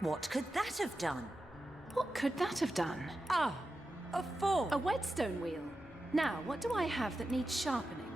What could that have done? What could that have done? Ah, a fork. A whetstone wheel. Now, what do I have that needs sharpening?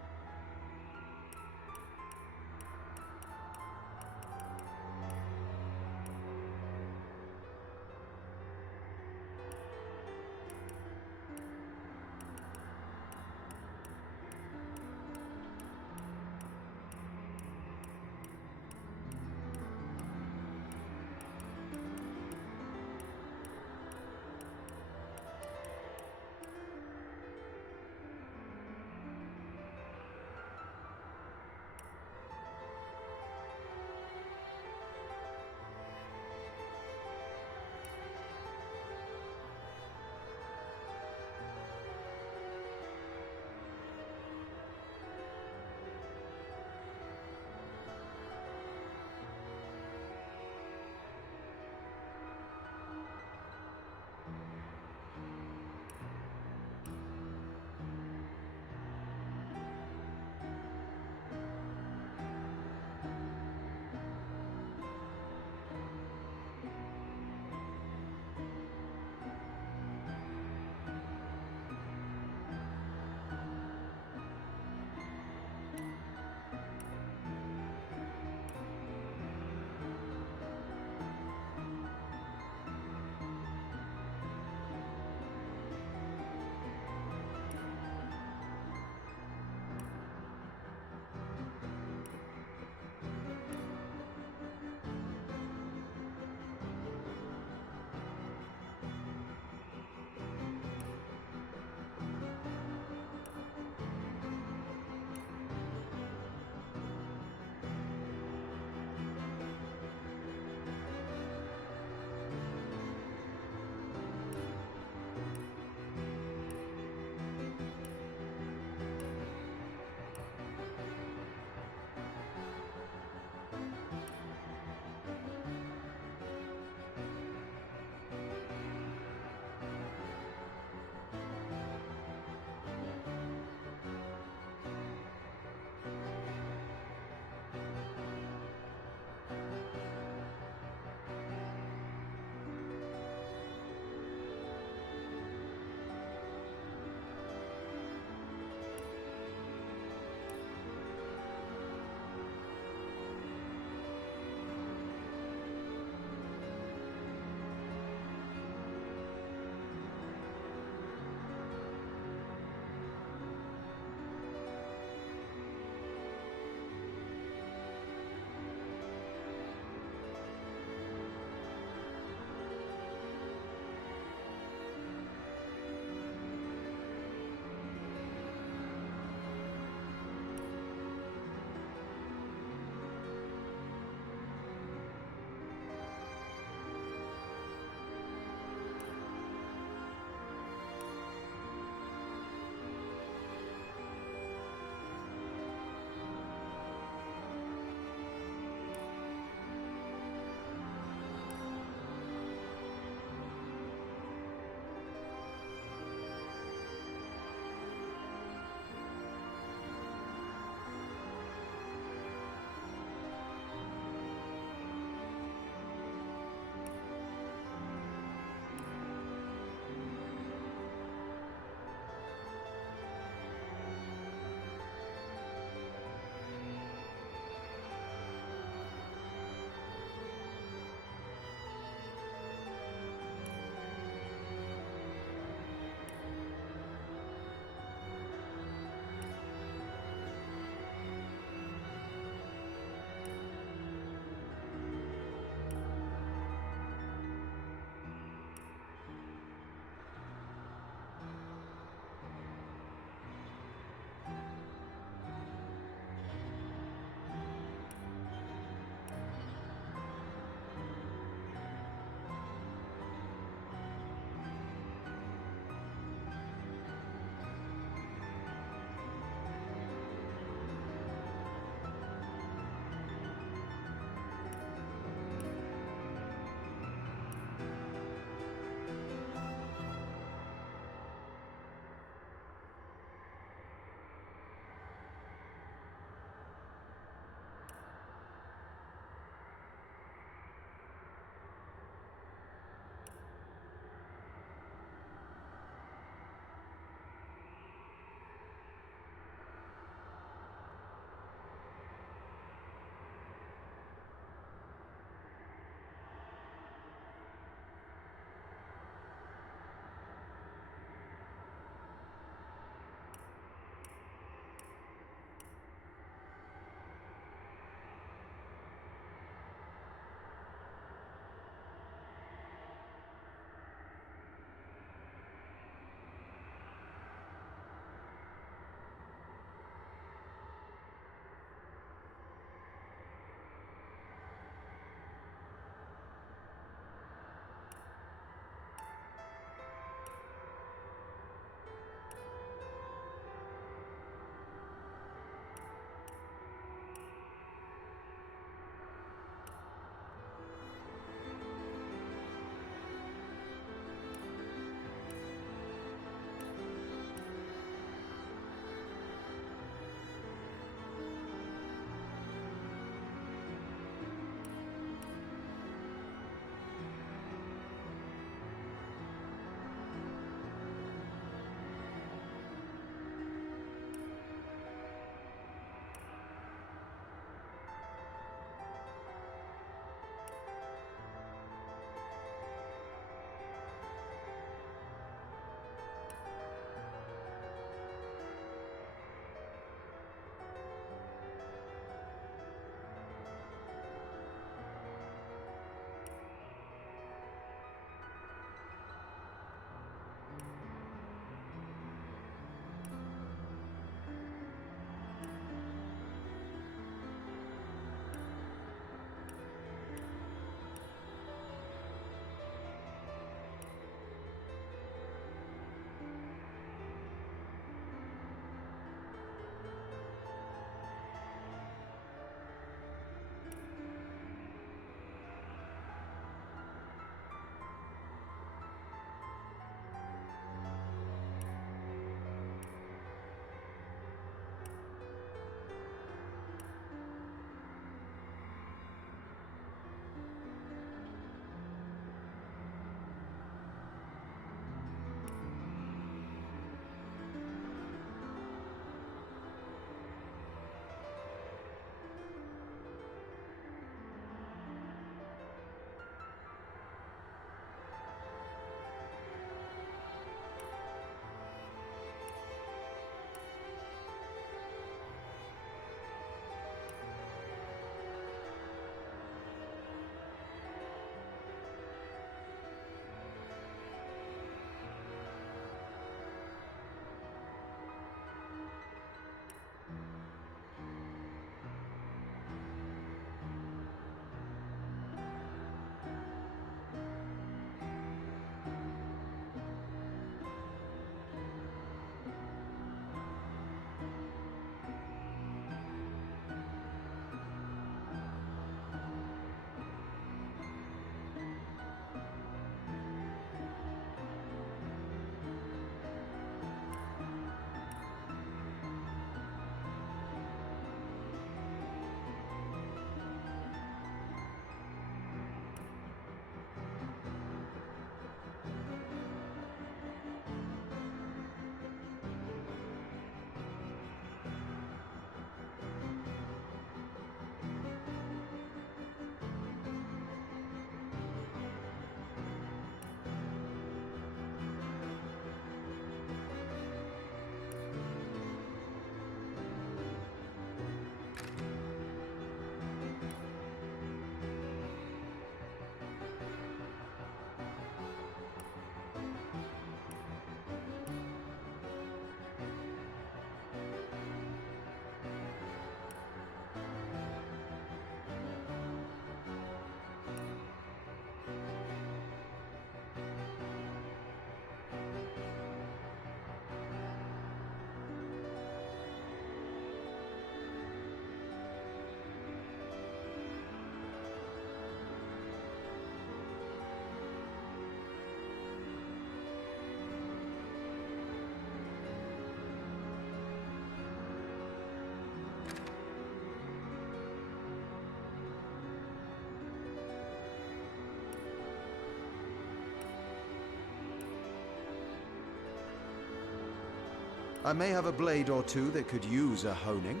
I may have a blade or two that could use a honing.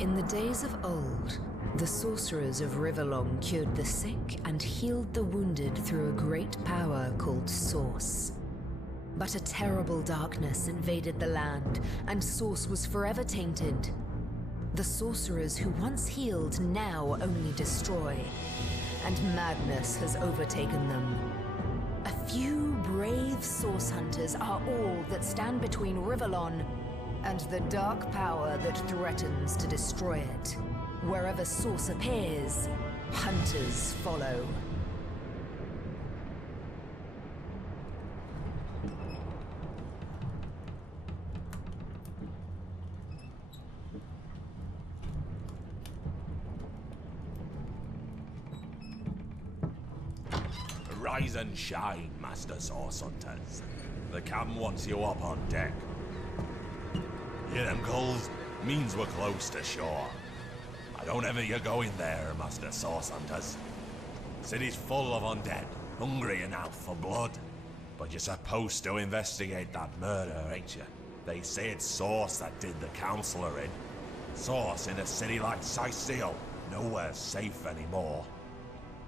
In the days of old, the sorcerers of Riverlong cured the sick and healed the wounded through a great power called Source. But a terrible darkness invaded the land, and Source was forever tainted. The sorcerers who once healed now only destroy, and madness has overtaken them. A few brave Source hunters are all that stand between Riverlon and the dark power that threatens to destroy it. Wherever Source appears, hunters follow. Rise and shine, Master Source Hunters. The captain wants you up on deck. Hear them gulls? Means we're close to shore. I don't ever you go in there, Master Source Hunters. City's full of undead, hungry enough for blood. But you're supposed to investigate that murder, ain't you? They say it's Source that did the Counselor in. Source in a city like Sicil, nowhere safe anymore.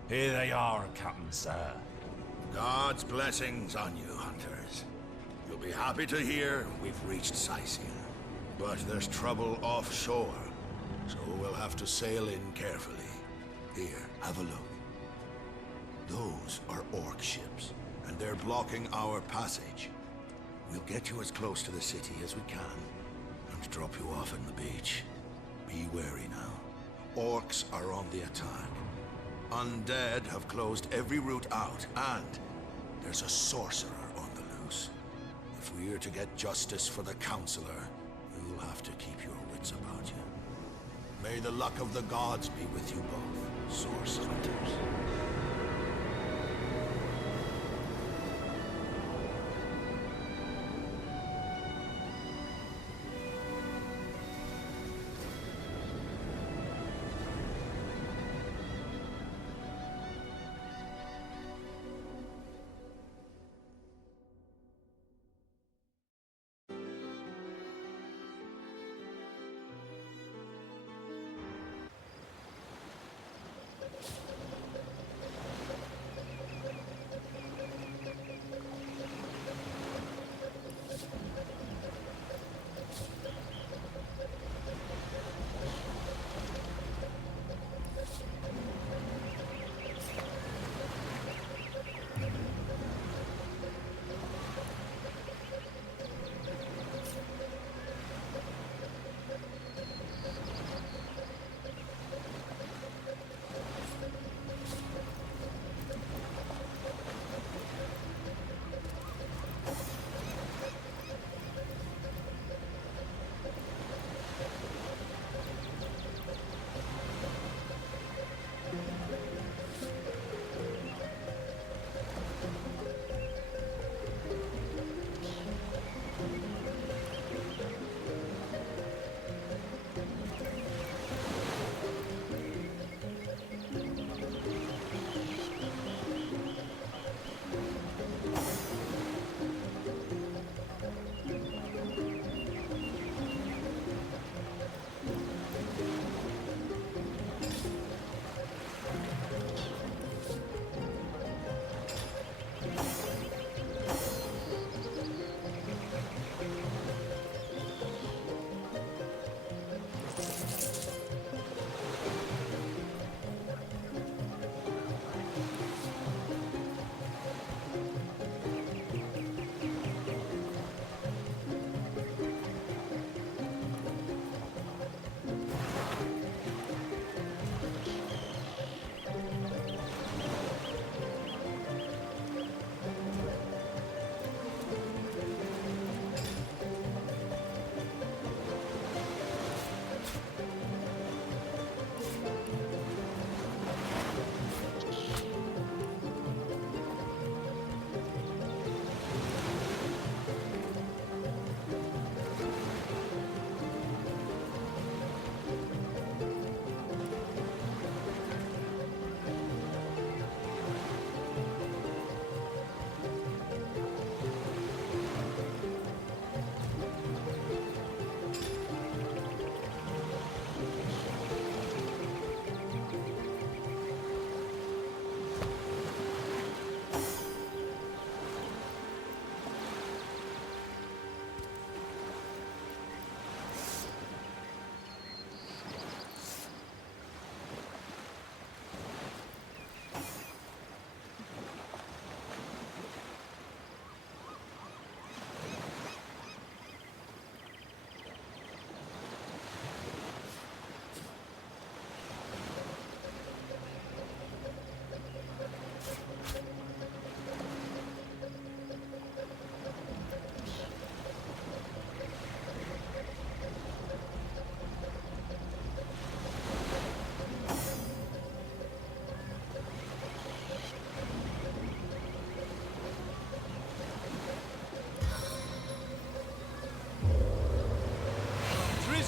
Here they are, Captain Sir. God's blessings on you, hunters. You'll be happy to hear we've reached Sicil. But there's trouble offshore, so we'll have to sail in carefully. Here, have a look. Those are orc ships, and they're blocking our passage. We'll get you as close to the city as we can, and drop you off on the beach. Be wary now. Orcs are on the attack. Undead have closed every route out, and there's a sorcerer on the loose. If we're to get justice for the Counselor, you'll have to keep your wits about you. May the luck of the gods be with you both, Source Hunters.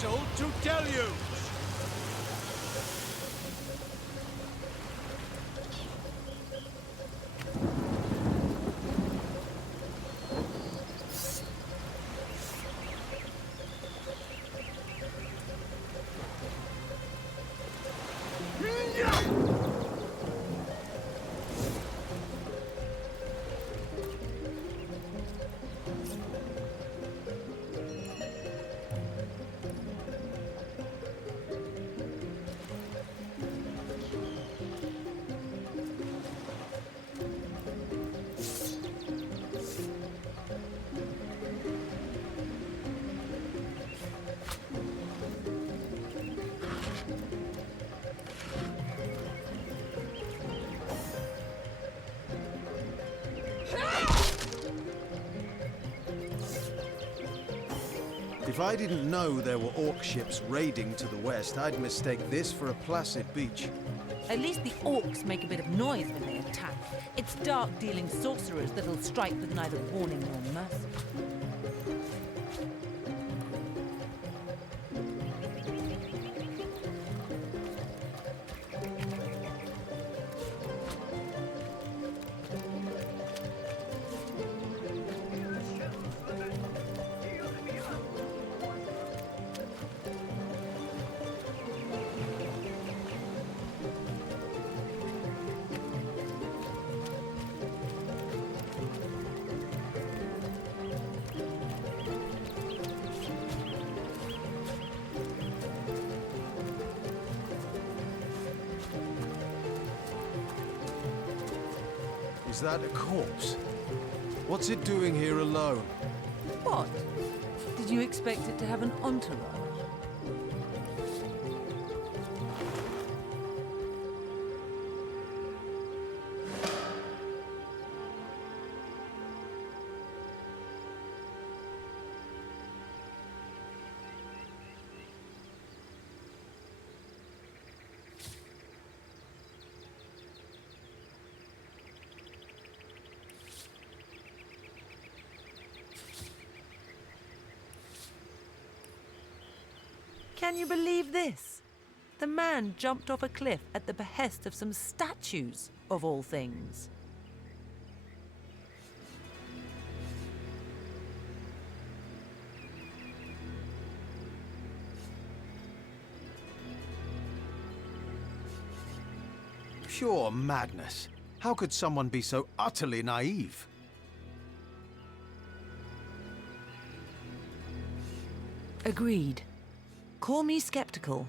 little to tell you. If I didn't know there were orc ships raiding to the west, I'd mistake this for a placid beach. At least the orcs make a bit of noise when they attack. It's dark-dealing sorcerers that'll strike with neither warning nor mercy. Is that a corpse? What's it doing here alone? What? Did you expect it to have an entourage? Can you believe this? The man jumped off a cliff at the behest of some statues, of all things. Pure madness. How could someone be so utterly naive? Agreed. Call me skeptical.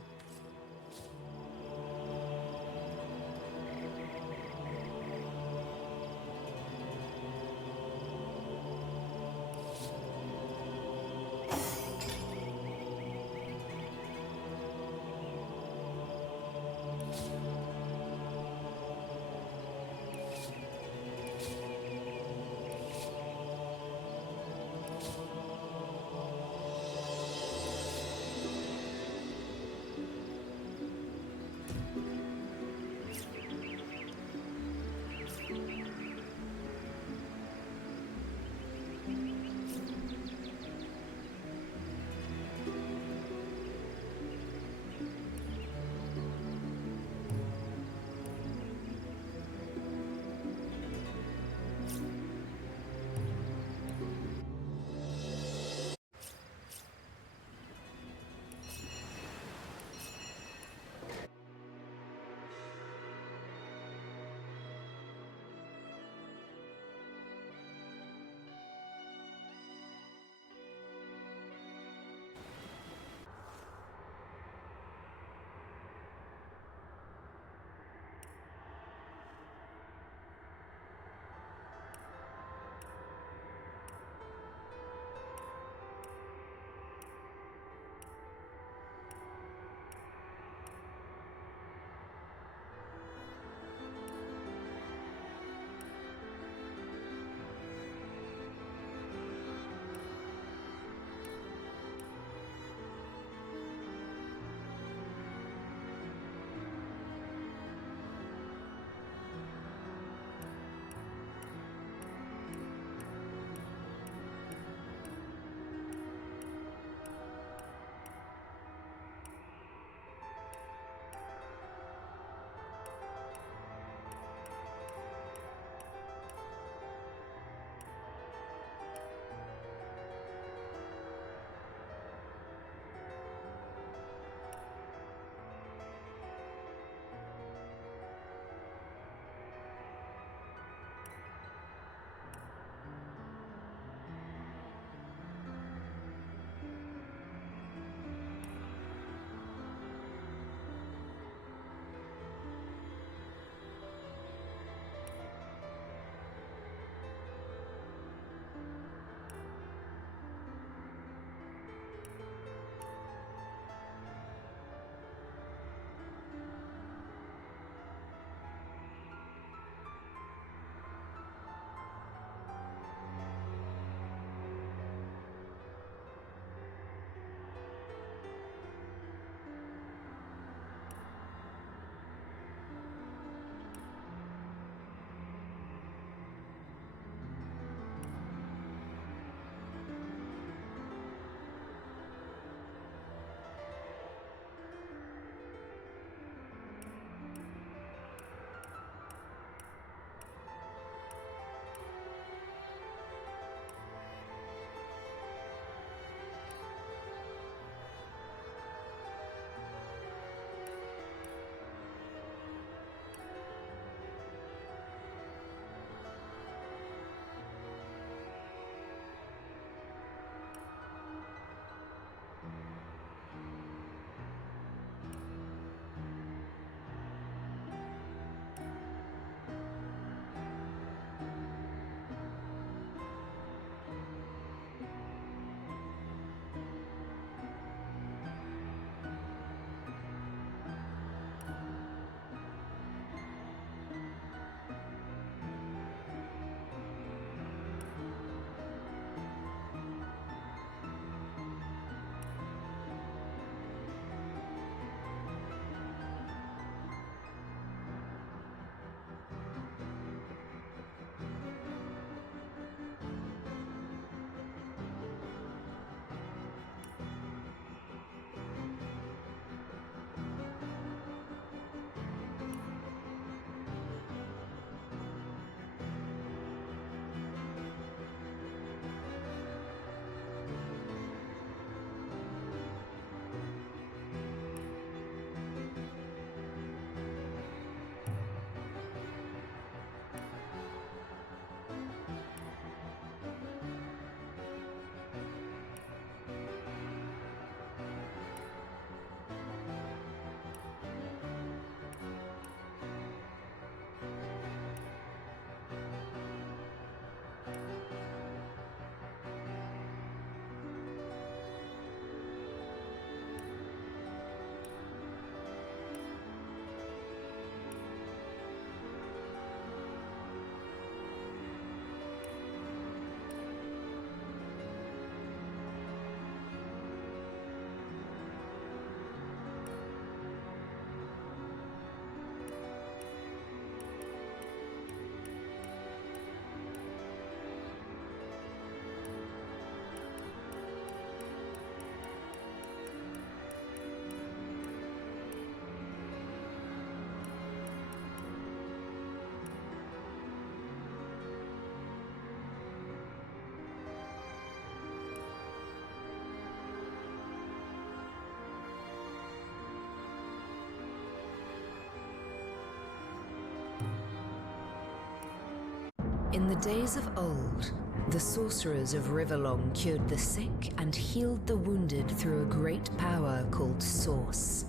In the days of old, the sorcerers of Riverlong cured the sick and healed the wounded through a great power called Source.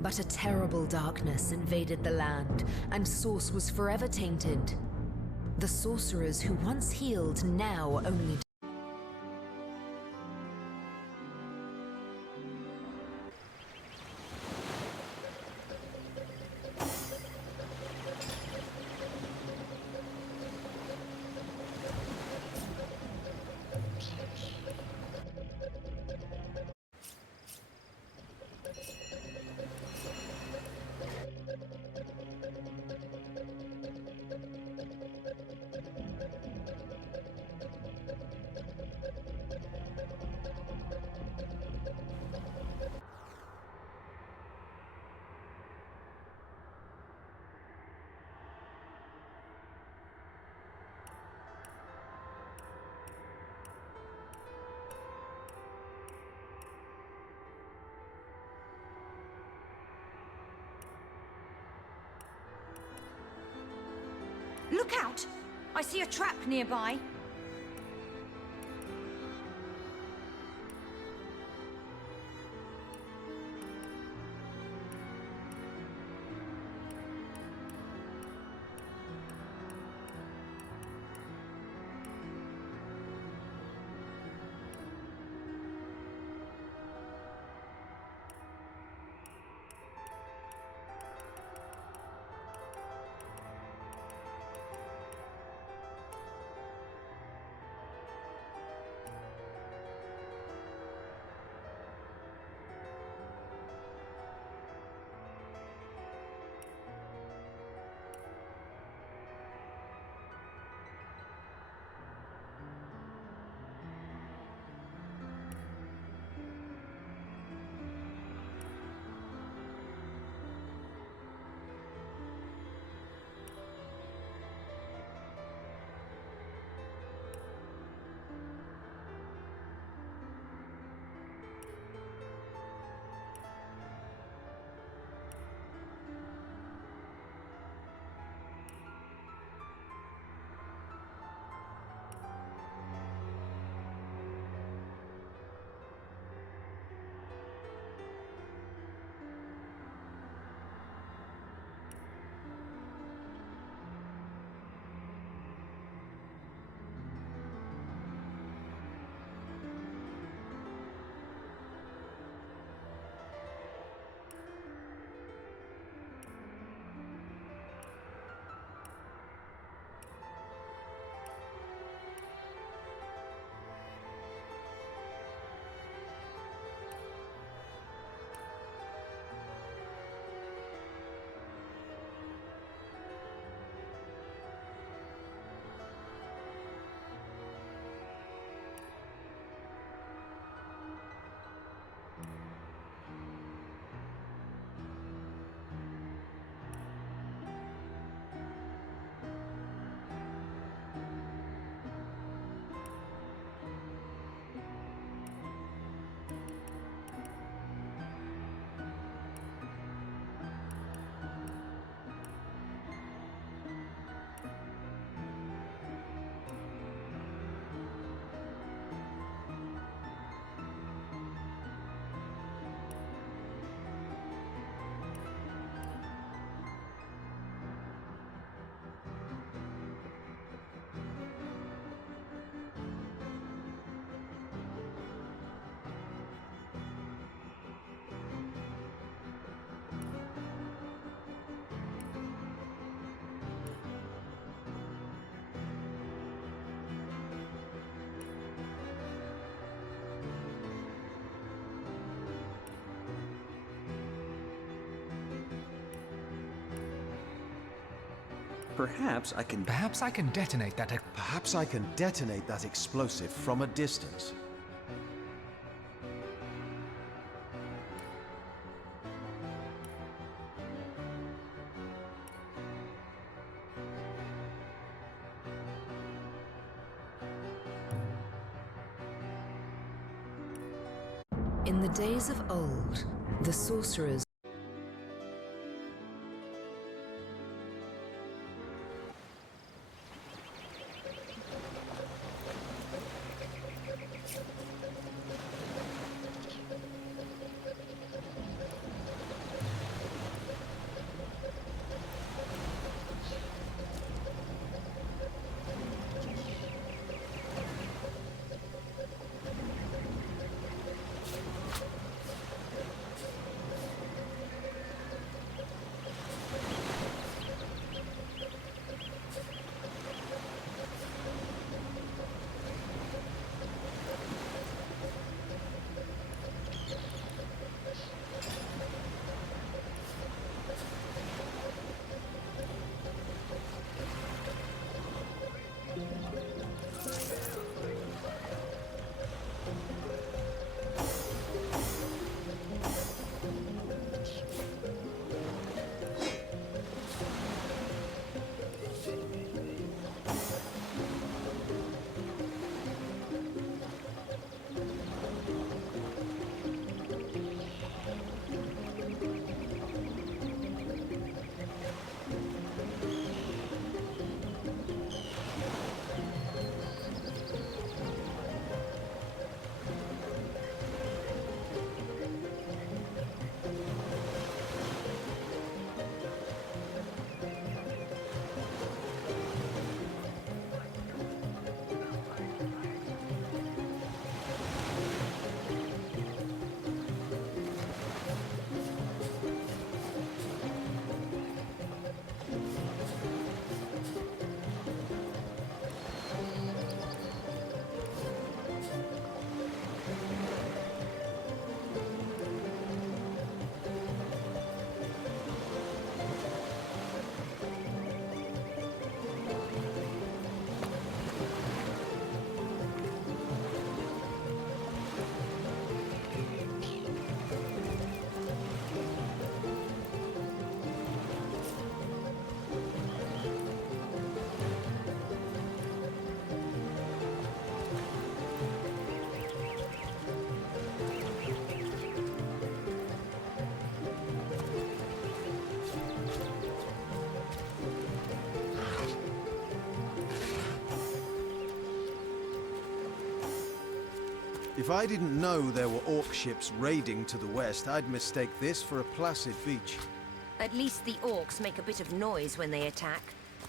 But a terrible darkness invaded the land, and Source was forever tainted. The sorcerers who once healed now only Look out! I see a trap nearby. Perhaps I can detonate that. Perhaps I can detonate that explosive from a distance. In the days of old, the sorcerers If I didn't know there were orc ships raiding to the west, I'd mistake this for a placid beach. At least the orcs make a bit of noise when they attack.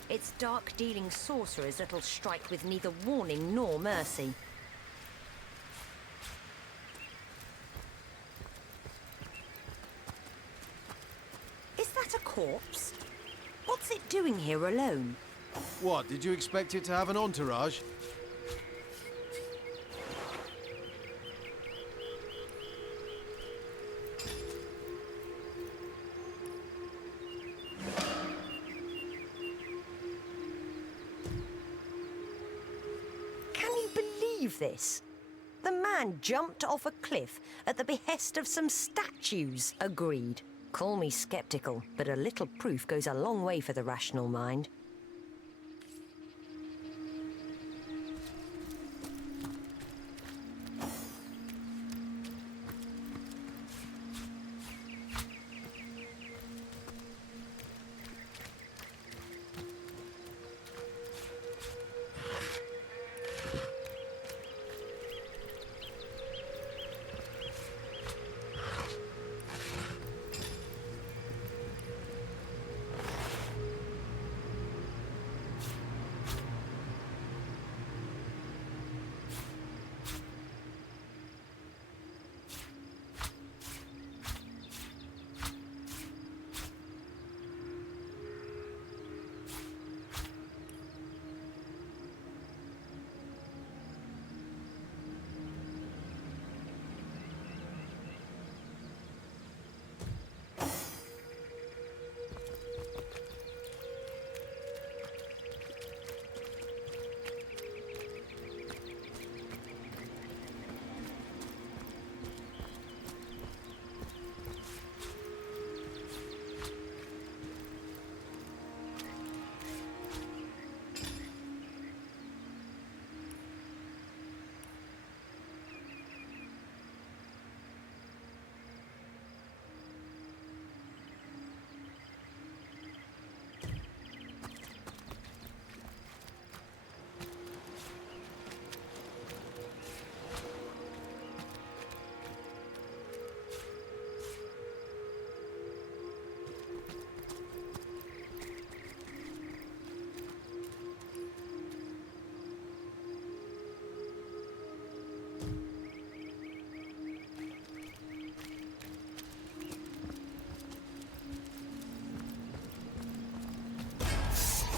It's dark-dealing sorcerers that'll strike with neither warning nor mercy. Is that a corpse? What's it doing here alone? What, did you expect it to have an entourage? Can you believe this? The man jumped off a cliff at the behest of some statues. Agreed. Call me skeptical, but a little proof goes a long way for the rational mind.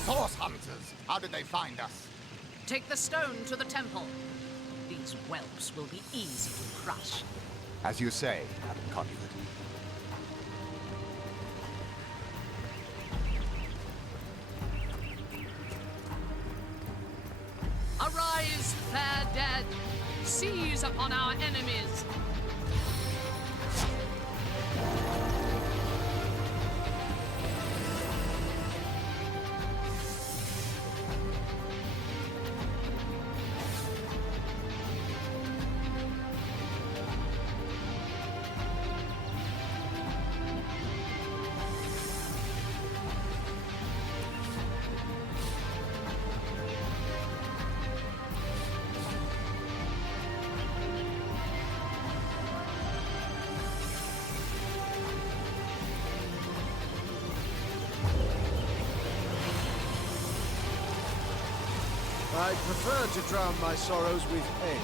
Source hunters! How did they find us? Take the stone to the temple. These whelps will be easy to crush. As you say, Madam Conduit. Arise, fair dead! Seize upon our enemies! I'd prefer to drown my sorrows with ale.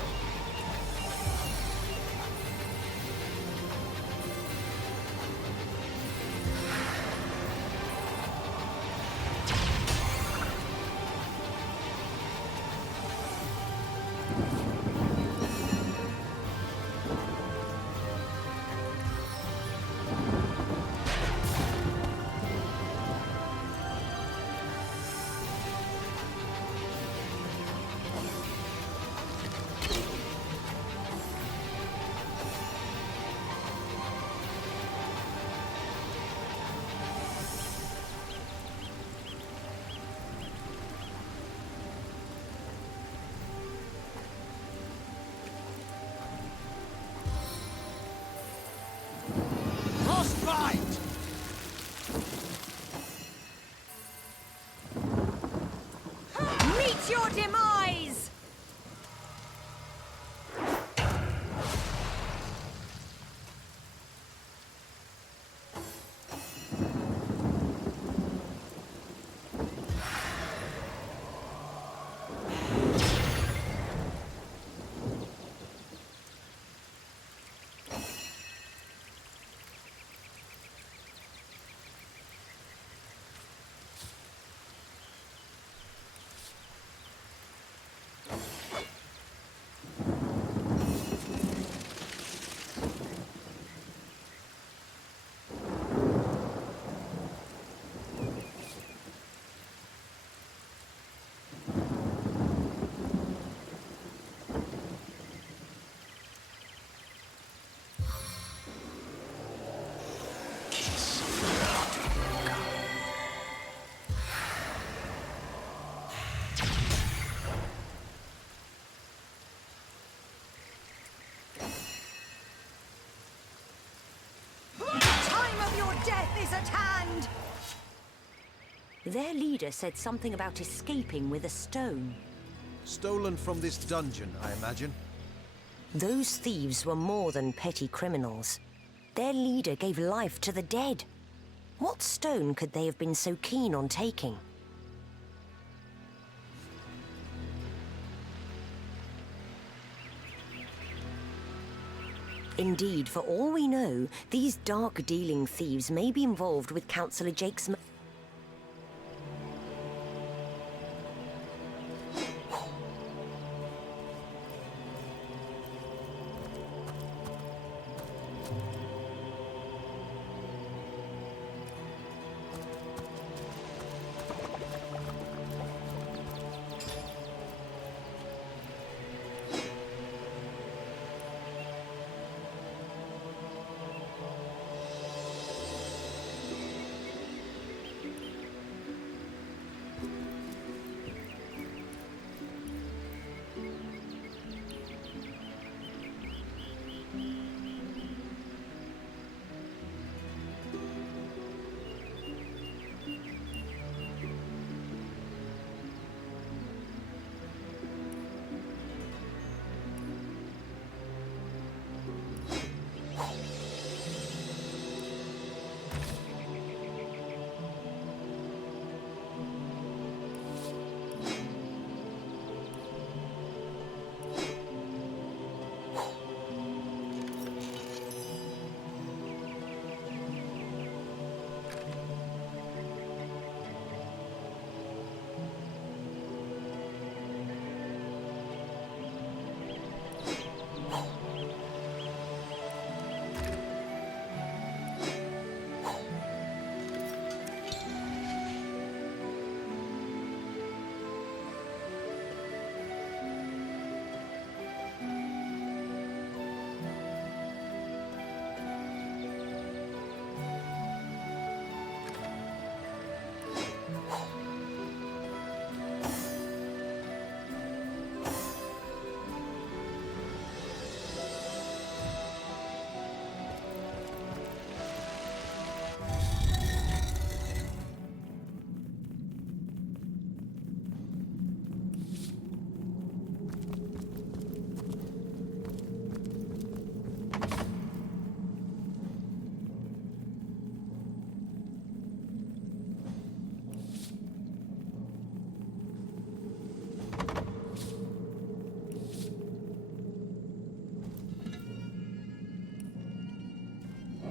is at hand! Their leader said something about escaping with a stone. Stolen from this dungeon, I imagine. Those thieves were more than petty criminals. Their leader gave life to the dead. What stone could they have been so keen on taking? Indeed, for all we know, these dark-dealing thieves may be involved with Councillor Jake's...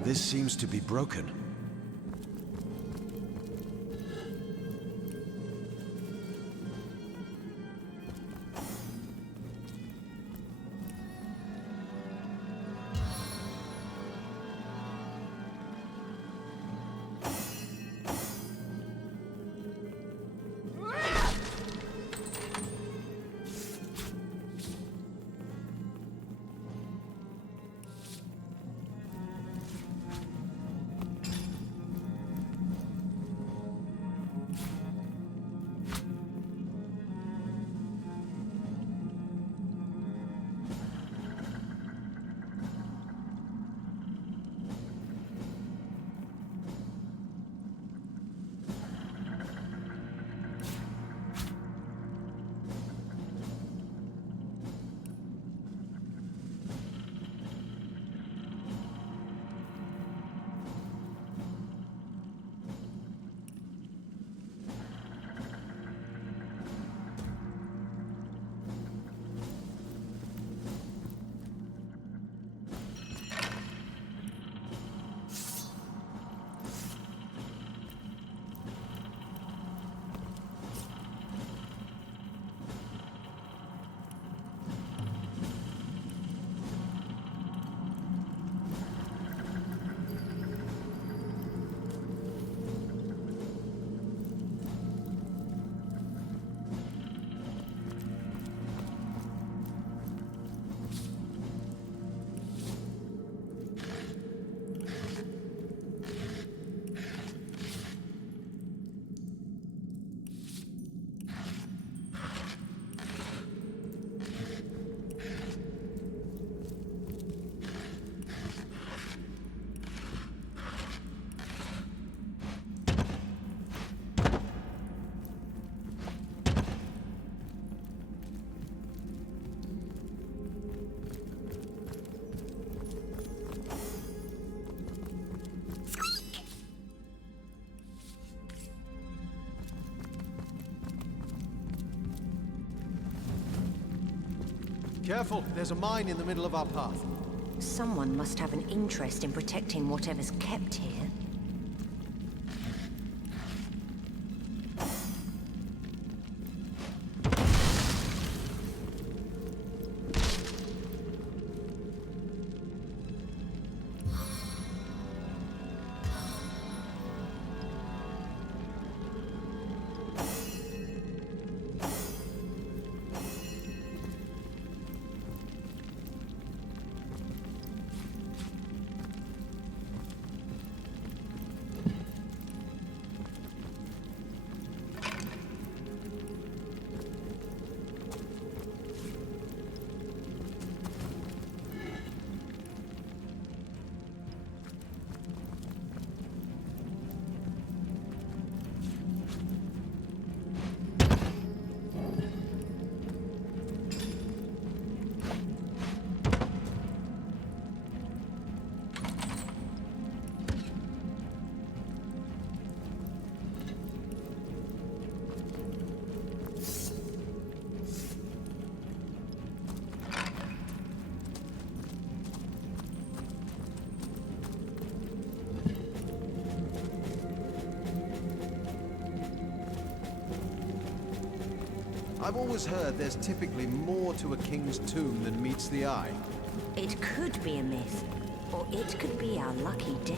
This seems to be broken. Careful, there's a mine in the middle of our path. Someone must have an interest in protecting whatever's kept here. I've always heard there's typically more to a king's tomb than meets the eye. It could be a myth, or it could be our lucky day.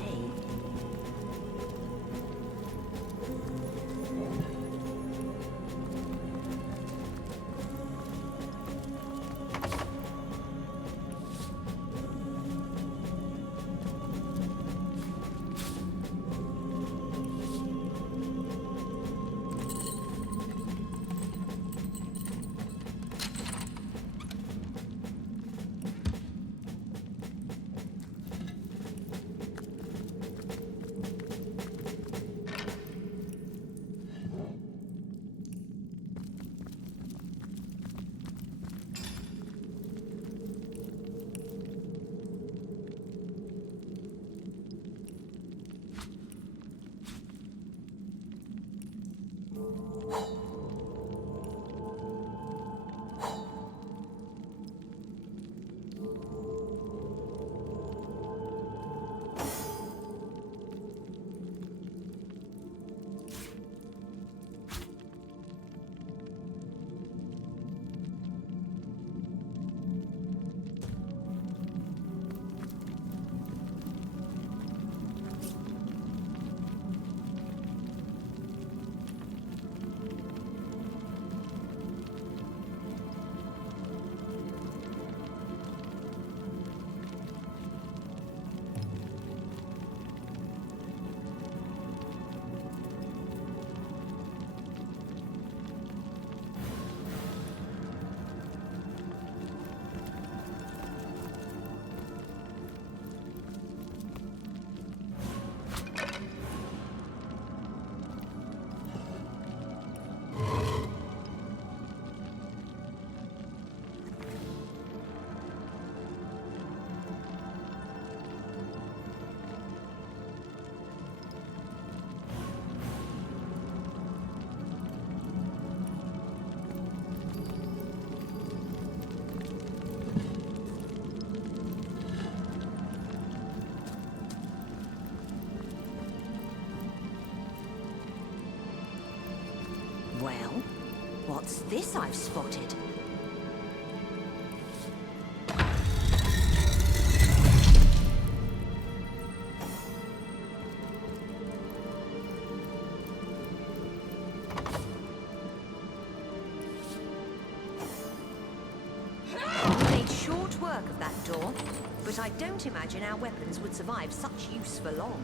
Well, what's this I've spotted? We made short work of that door, but I don't imagine our weapons would survive such use for long.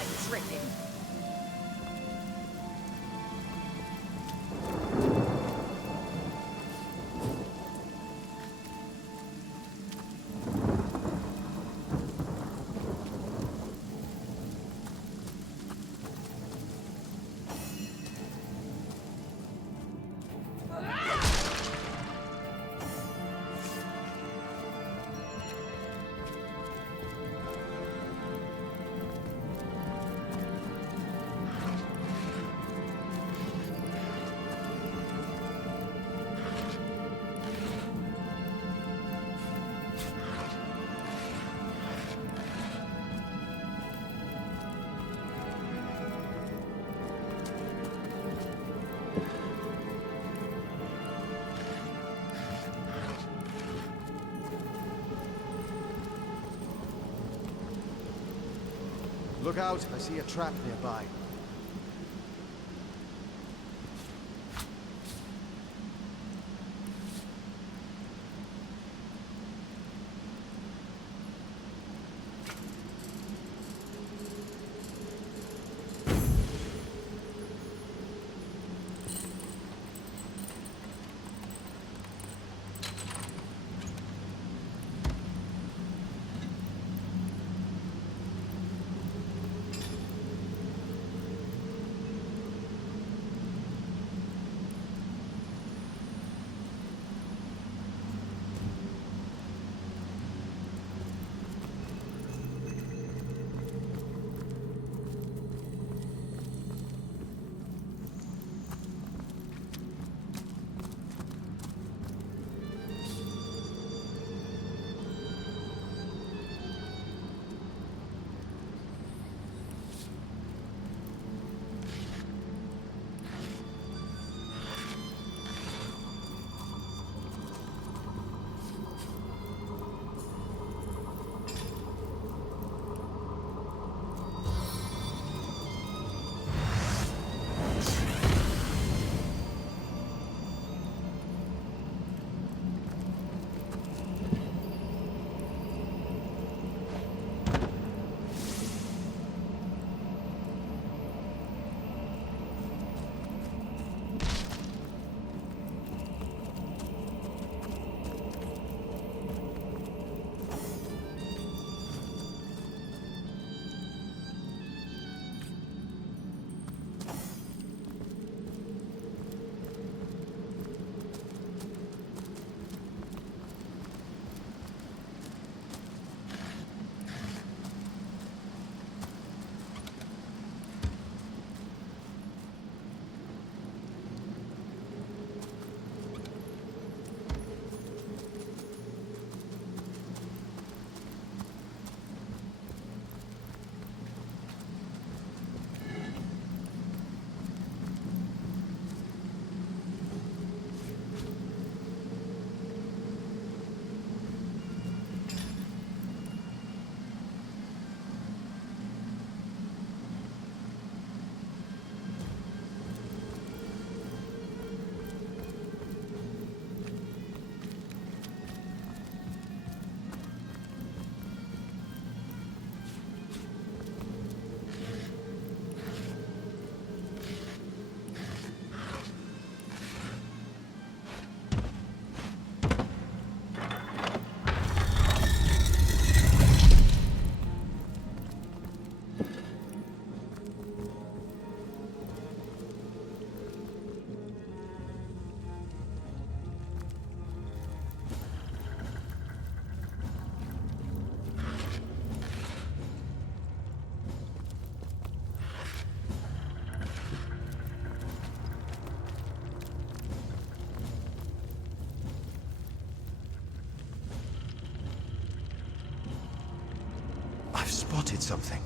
I'm tripping. Look out, I see a trap nearby. I've spotted something.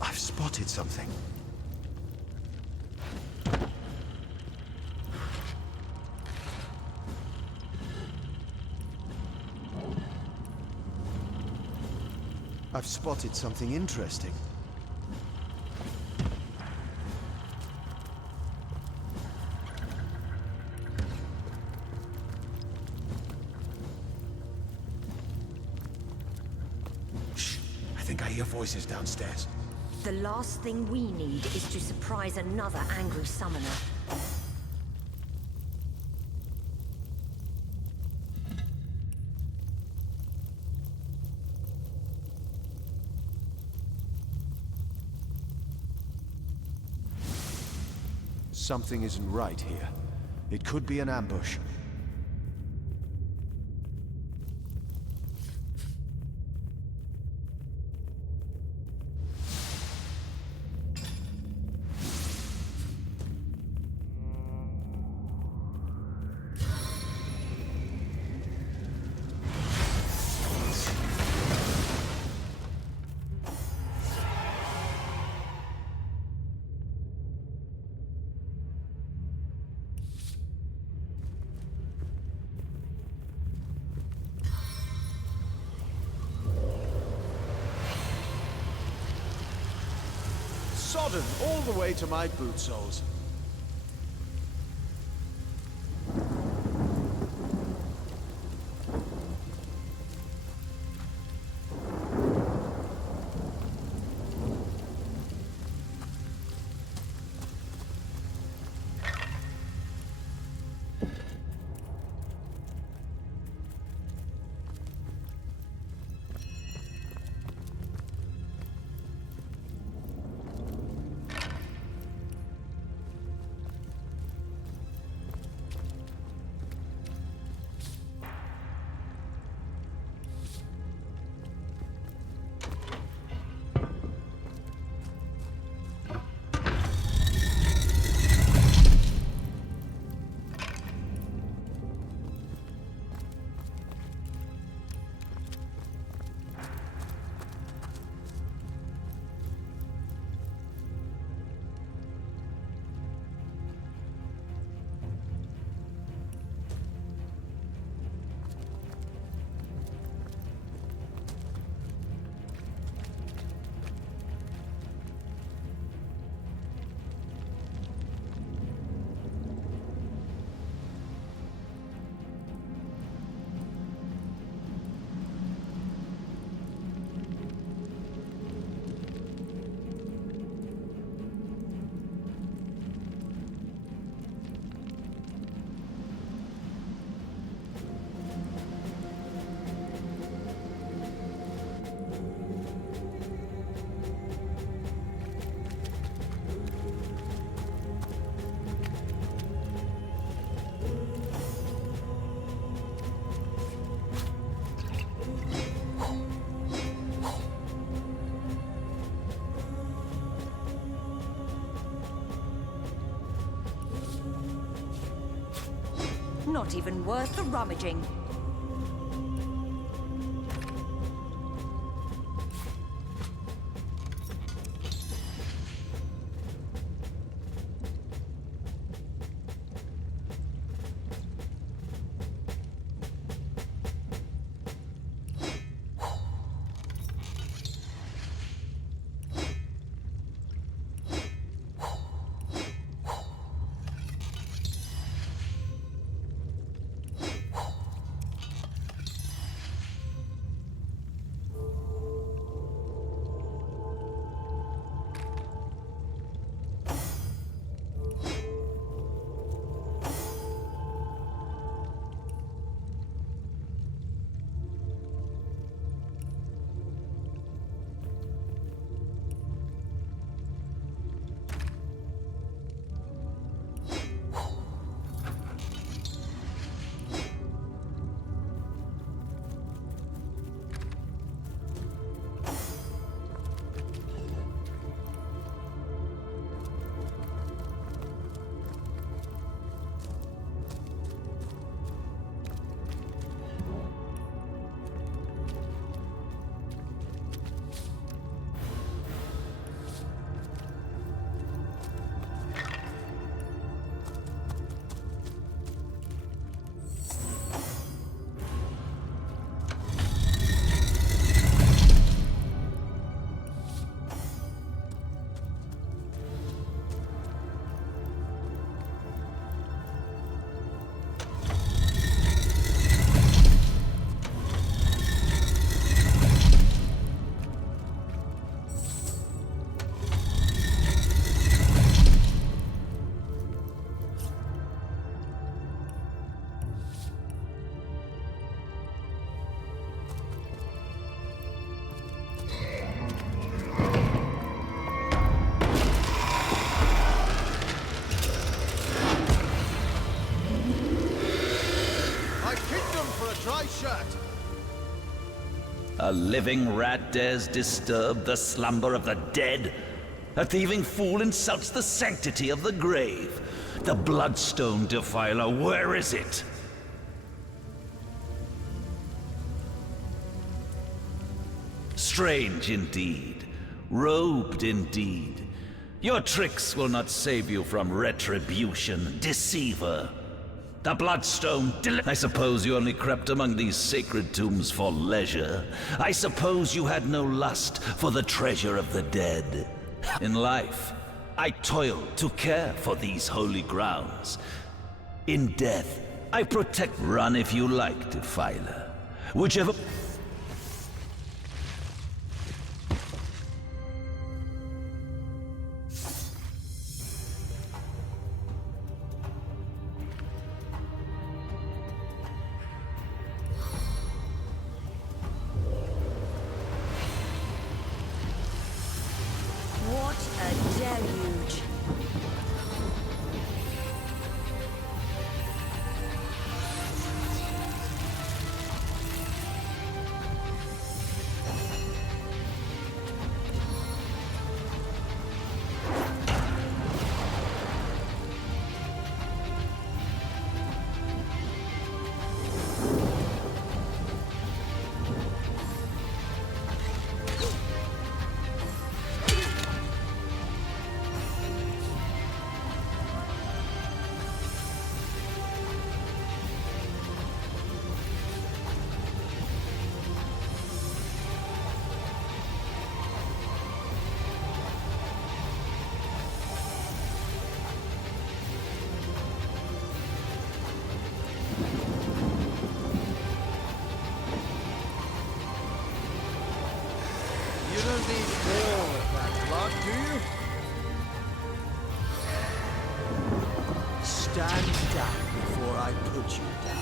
I've spotted something. I've spotted something interesting. think I hear voices downstairs. The last thing we need is to surprise another angry summoner. Something isn't right here. It could be an ambush. Sodden all the way to my boot soles. Not even worth the rummaging. A living rat dares disturb the slumber of the dead. A thieving fool insults the sanctity of the grave. The bloodstone defiler, where is it? Strange indeed. Robed indeed. Your tricks will not save you from retribution, deceiver. The bloodstone I suppose you only crept among these sacred tombs for leisure. I suppose you had no lust for the treasure of the dead. In life, I toiled to care for these holy grounds. In death, I protect. Run if you like, defiler. Whichever... What a deluge. You don't need all of that blood, do you? Stand down before I put you down.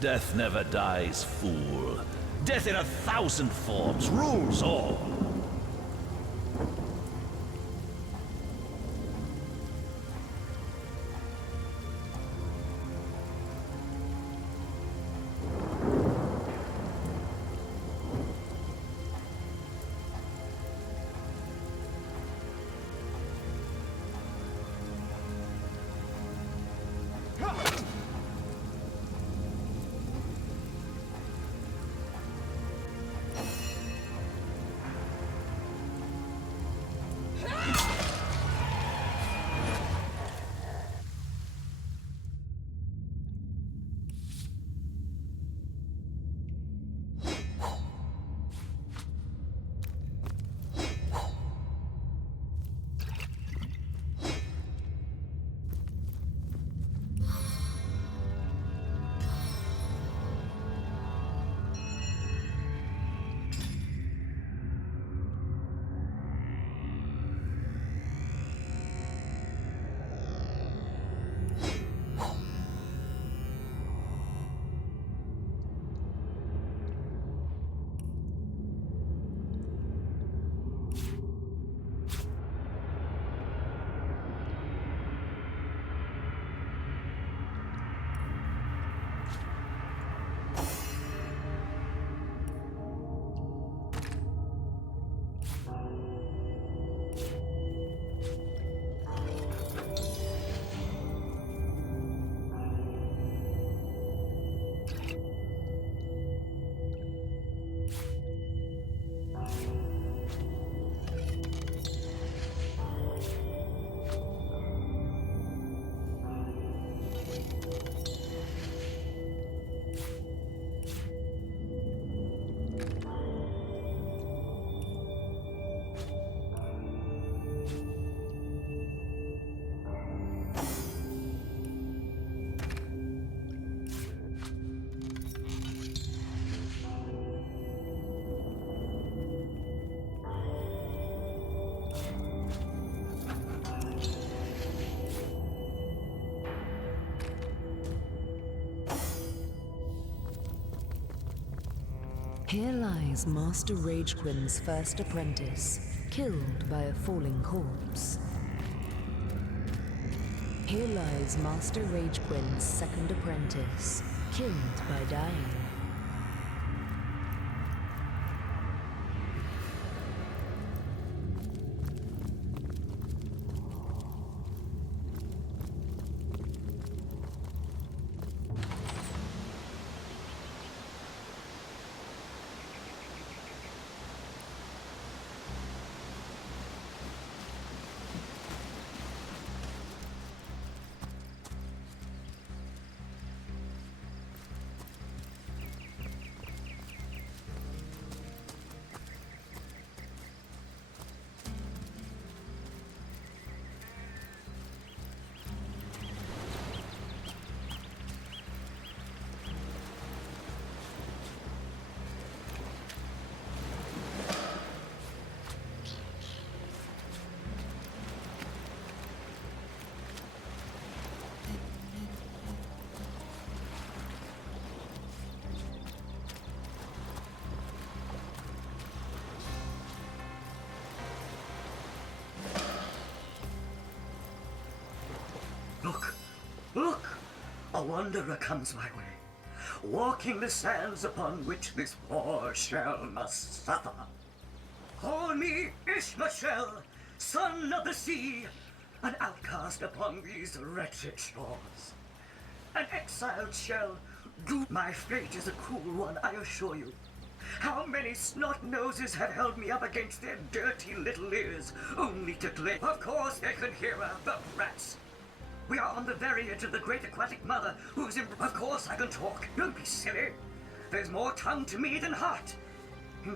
Death never dies, fool. Death in 1,000 forms rules all. Here lies Master Ragequin's first apprentice, killed by a falling corpse. Here lies Master Ragequin's second apprentice, killed by dying. Look! Look! A wanderer comes my way, walking the sands upon which this poor shell must suffer. Call me Ishmael, son of the sea, an outcast upon these wretched shores. An exiled shell, my fate is a cruel one, I assure you. How many snot-noses have held me up against their dirty little ears, only to claim. Of course they can hear her, the rats. We are on the very edge of the great aquatic mother, who's in... Of course I can talk. Don't be silly. There's more tongue to me than heart.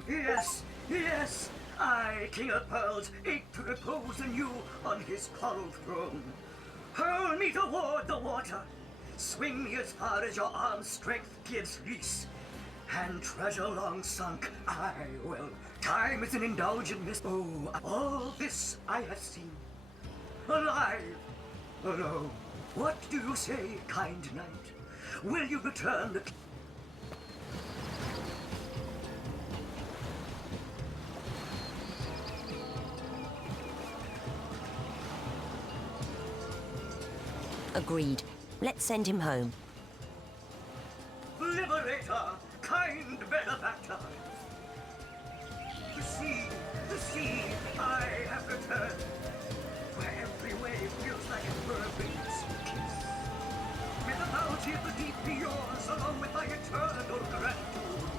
Yes, yes, I, King of Pearls, ache to repose anew on his coral throne. Hurl me toward the water. Swing me as far as your arm's strength gives release. And treasure long sunk, I will. Time is an indulgent mist. Oh, all this I have seen. Alive. Hello. What do you say, kind knight? Will you return the... Agreed. Let's send him home. Liberator, kind benefactor. The sea, I have returned. Where every wave feels like a mermaid's kiss. May the bounty of the deep be yours, along with my eternal gratitude.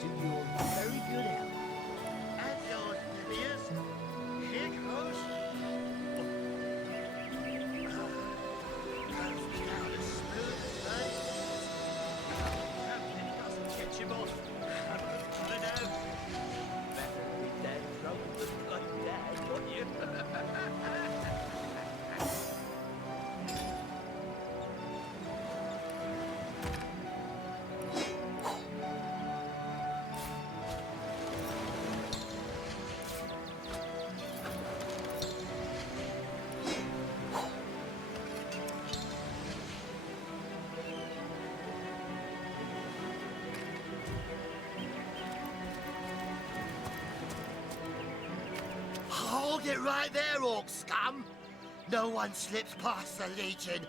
to your very good health. And yours, Livius. Here goes. Goes down as smooth as butter. Hoping it doesn't catch him on. I know. Better be dead drunk than bloody dead, wouldn't you? Hold it right there, orc scum! No one slips past the Legion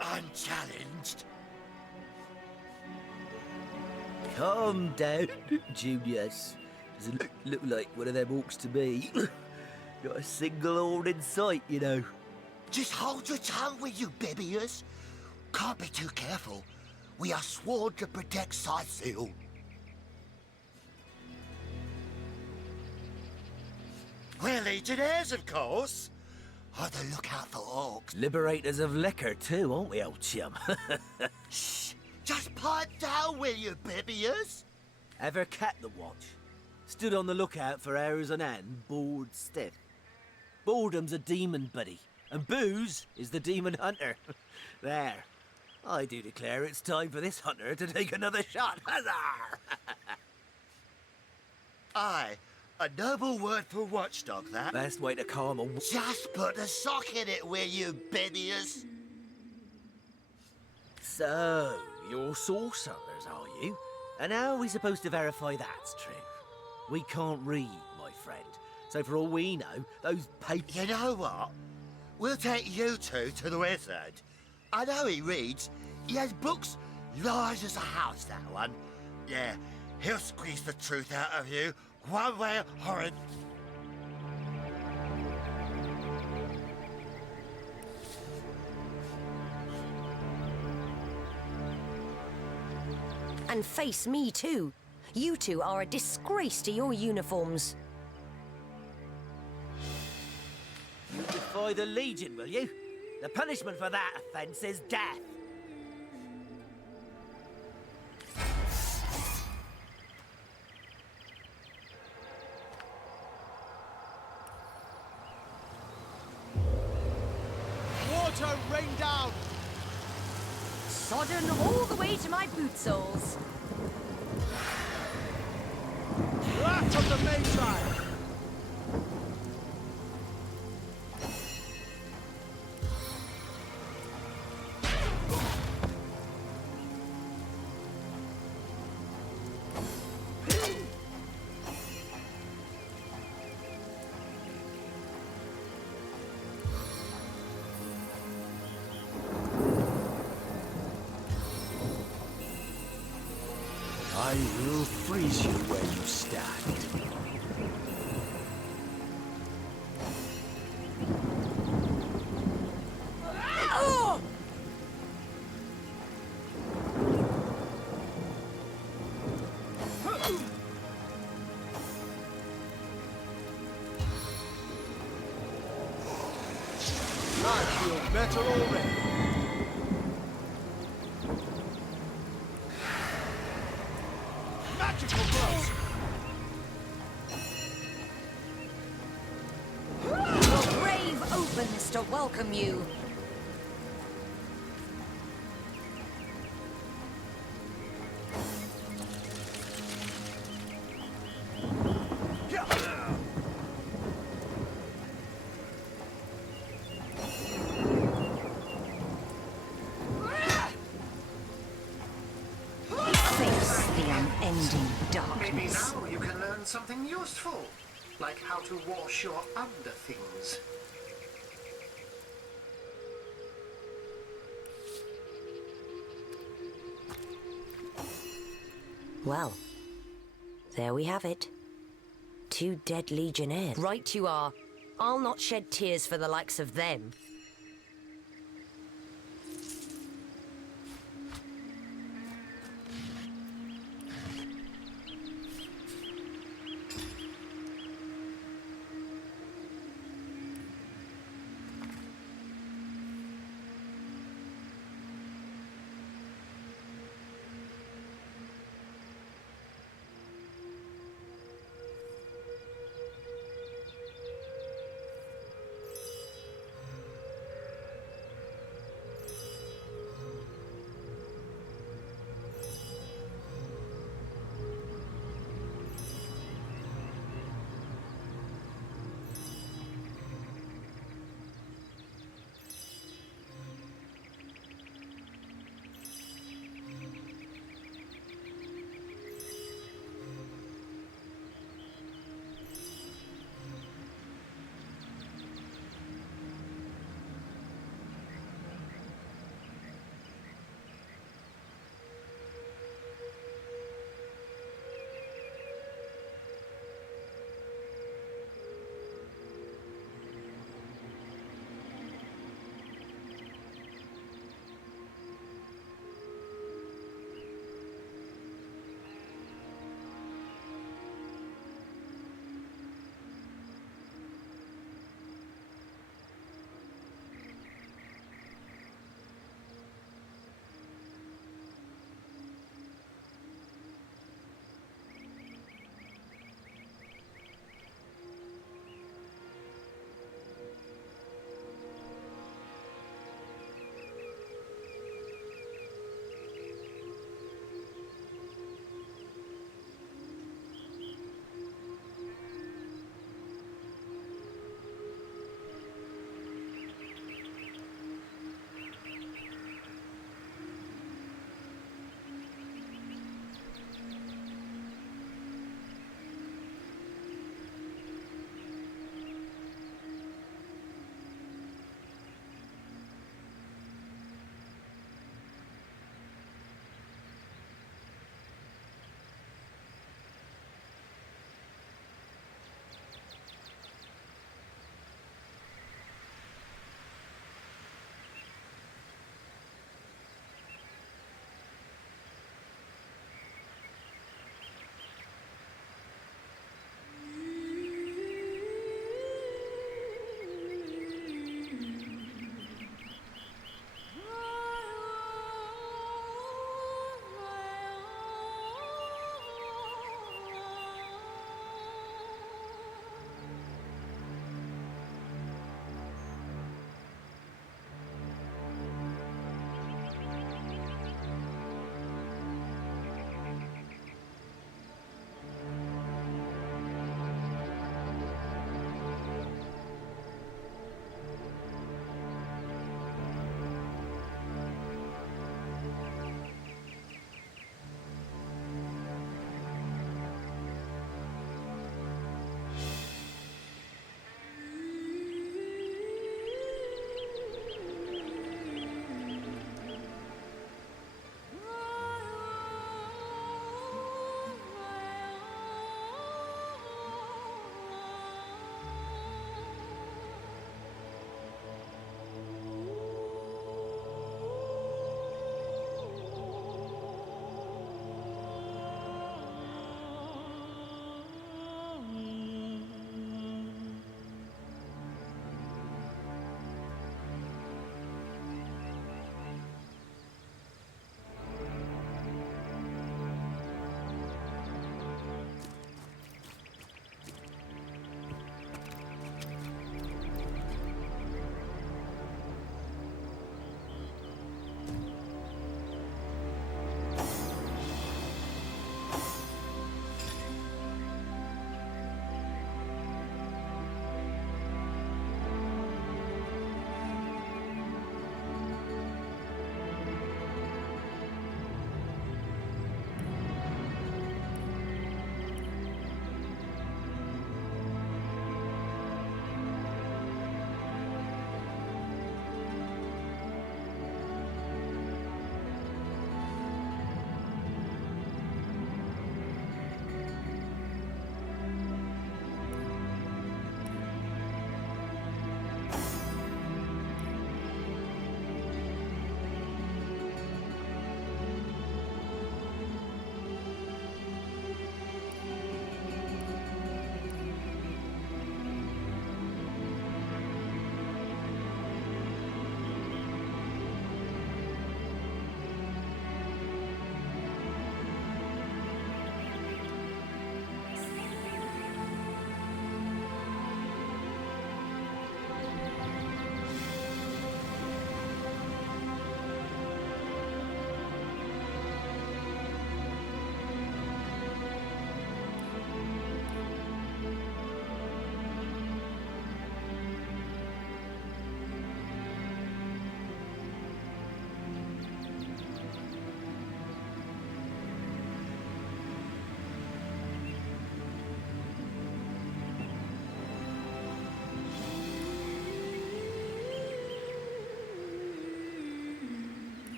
unchallenged. Calm down, Junius. Doesn't look like one of them orcs to me. Not a single horn in sight, you know. Just hold your tongue, will you, Bibius? Can't be too careful. We are sworn to protect Scythiel. We're legionnaires, of course. On the lookout for orcs. Liberators of liquor too, aren't we, old chum? Shh! Just pipe down, will you, Bibius? Ever kept the watch? Stood on the lookout for hours on end, bored stiff. Boredom's a demon buddy, and booze is the demon hunter. There. I do declare it's time for this hunter to take another shot. Huzzah! Aye. A noble word for watchdog, that. Best way to calm a... Just put a sock in it, will you, Bibius? So, you're sorcerers, are you? And how are we supposed to verify that's true? We can't read, my friend. So for all we know, those papers... You know what? We'll take you two to the wizard. I know he reads. He has books large as a house, that one. Yeah, he'll squeeze the truth out of you. One way or another. And face me too. You two are a disgrace to your uniforms. You defy the Legion, will you? The punishment for that offence is death. Water, rain down! Sodden all the way to my boot soles. Wrath of the Magi! I will freeze you where you stand. I feel better already. Magical blows! The grave opens to welcome you. Face the unending Maybe darkness. now you can learn something useful, like how to wash your underthings. Well, there we have it. 2 dead legionnaires. Right you are. I'll not shed tears for the likes of them.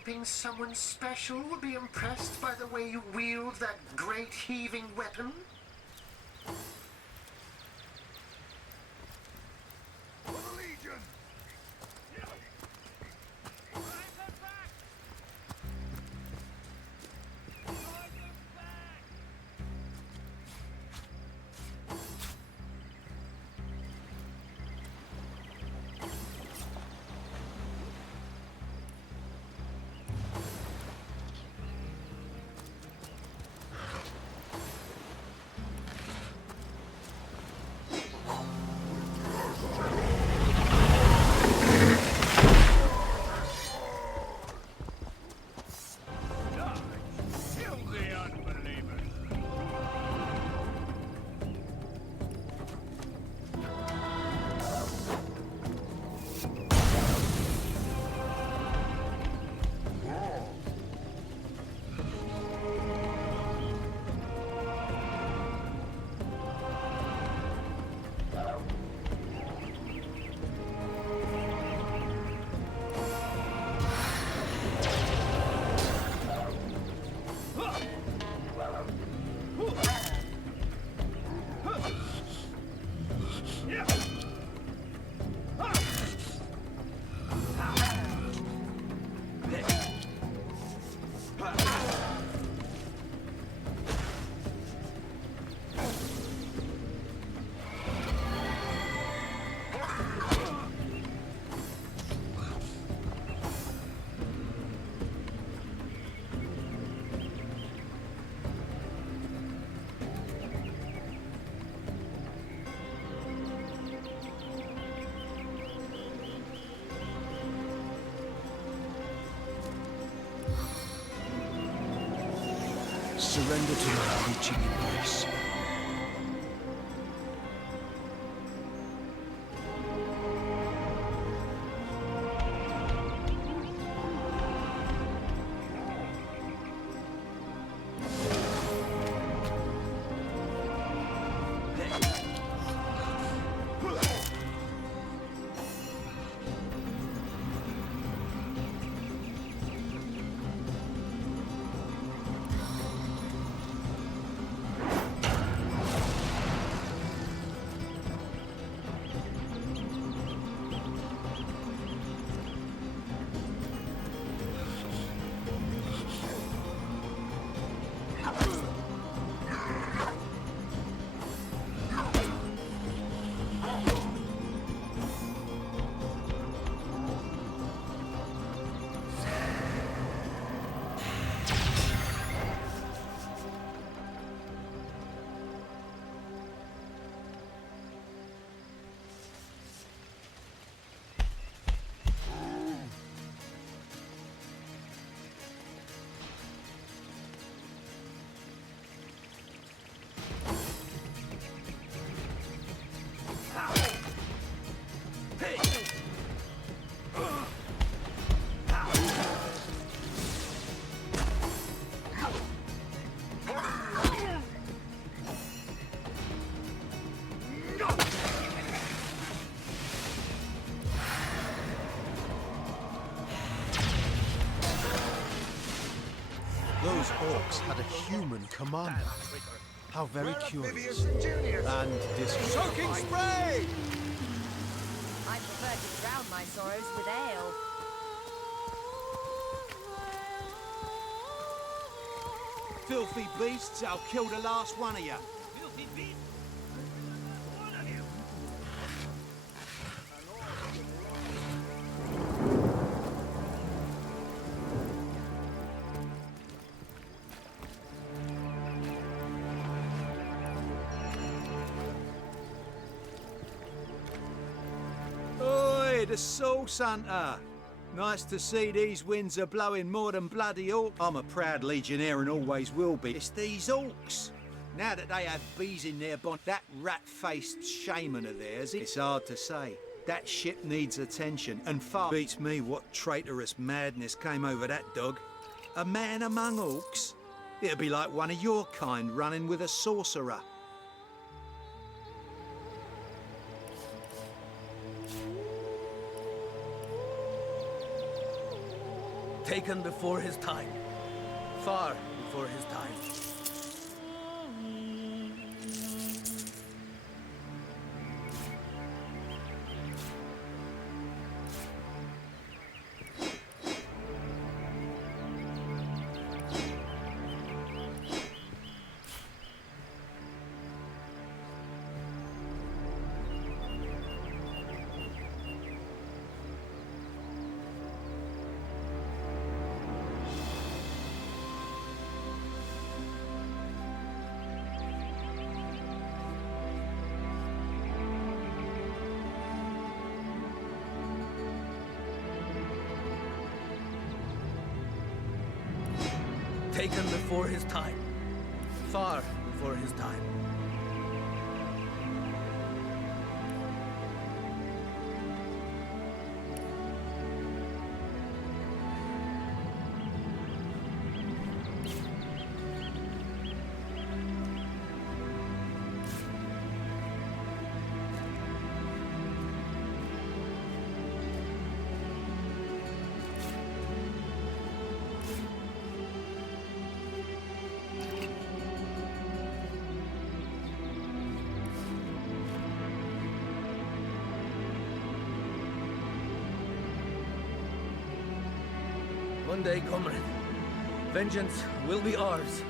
hoping someone special would be impressed by the way you wield that great heaving weapon? Surrender to my reaching embrace. Those orcs had a human commander. How very curious. And Soaking spray! I prefer to drown my sorrows with ale. Filthy beasts, I'll kill the last one of you. Filthy beasts? Oi, the Sauce Hunter! Nice to see these winds are blowing more than bloody orcs. I'm a proud legionnaire and always will be. It's these orcs. Now that they have bees in their bond, that rat-faced shaman of theirs, it's hard to say. That ship needs attention, and far beats me what traitorous madness came over that dog. A man among orcs? It'd be like one of your kind running with a sorcerer. Taken before his time. Far before his time. Taken before his time. Far before his time. One day, comrade, vengeance will be ours.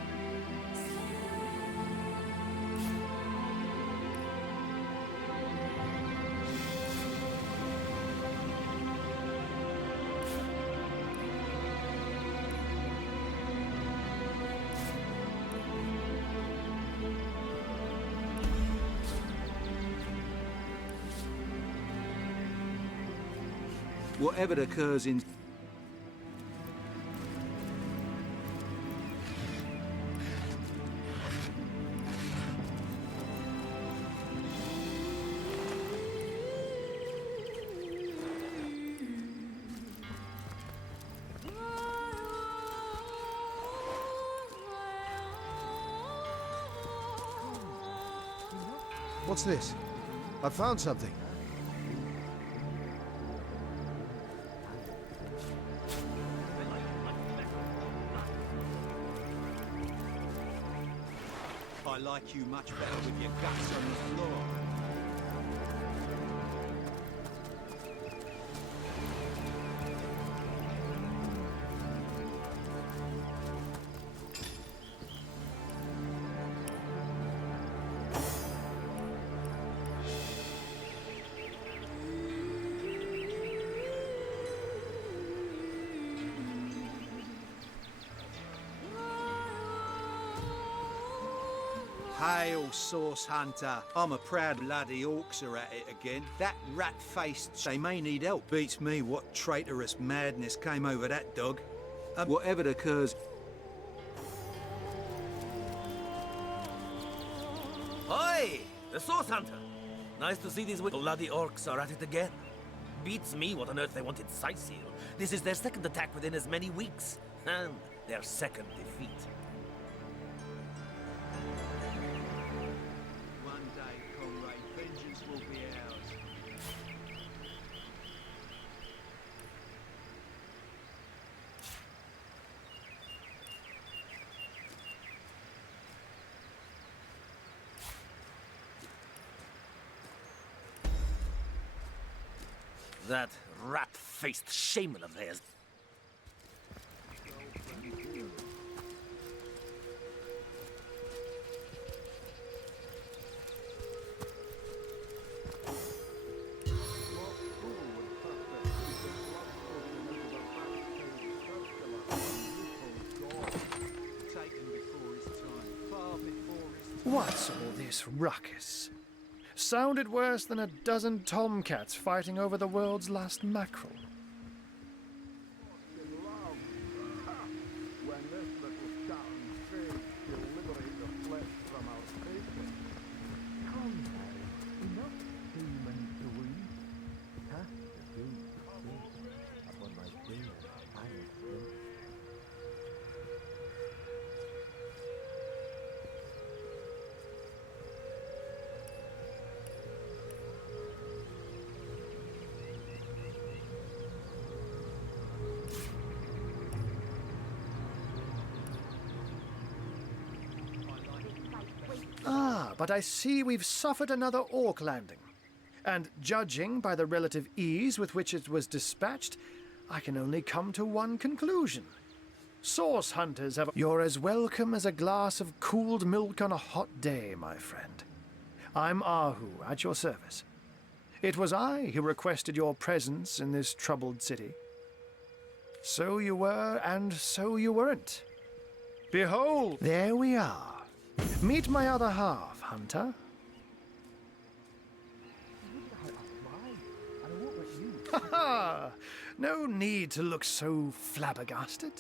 Whatever occurs in... What's this? I found something. I like you much better with your guts on the floor. Hail, Source Hunter. I'm a proud bloody orcs are at it again. That rat-faced, they may need help. Beats me what traitorous madness came over that dog. Whatever occurs... Oi! The Source Hunter! Nice to see these bloody orcs are at it again. Beats me what on earth they wanted Sightseal. This is their second attack within as many weeks. And their second defeat. One day, comrade, vengeance will be ours. That rat-faced shaman of theirs. What's all this ruckus? Sounded worse than a dozen tomcats fighting over the world's last mackerel. but I see we've suffered another orc landing. And judging by the relative ease with which it was dispatched, I can only come to one conclusion. Source hunters have... You're as welcome as a glass of cooled milk on a hot day, my friend. I'm Ahu, at your service. It was I who requested your presence in this troubled city. So you were, and so you weren't. Behold, there we are. Meet my other half, hunter. Ha ha! No need to look so flabbergasted.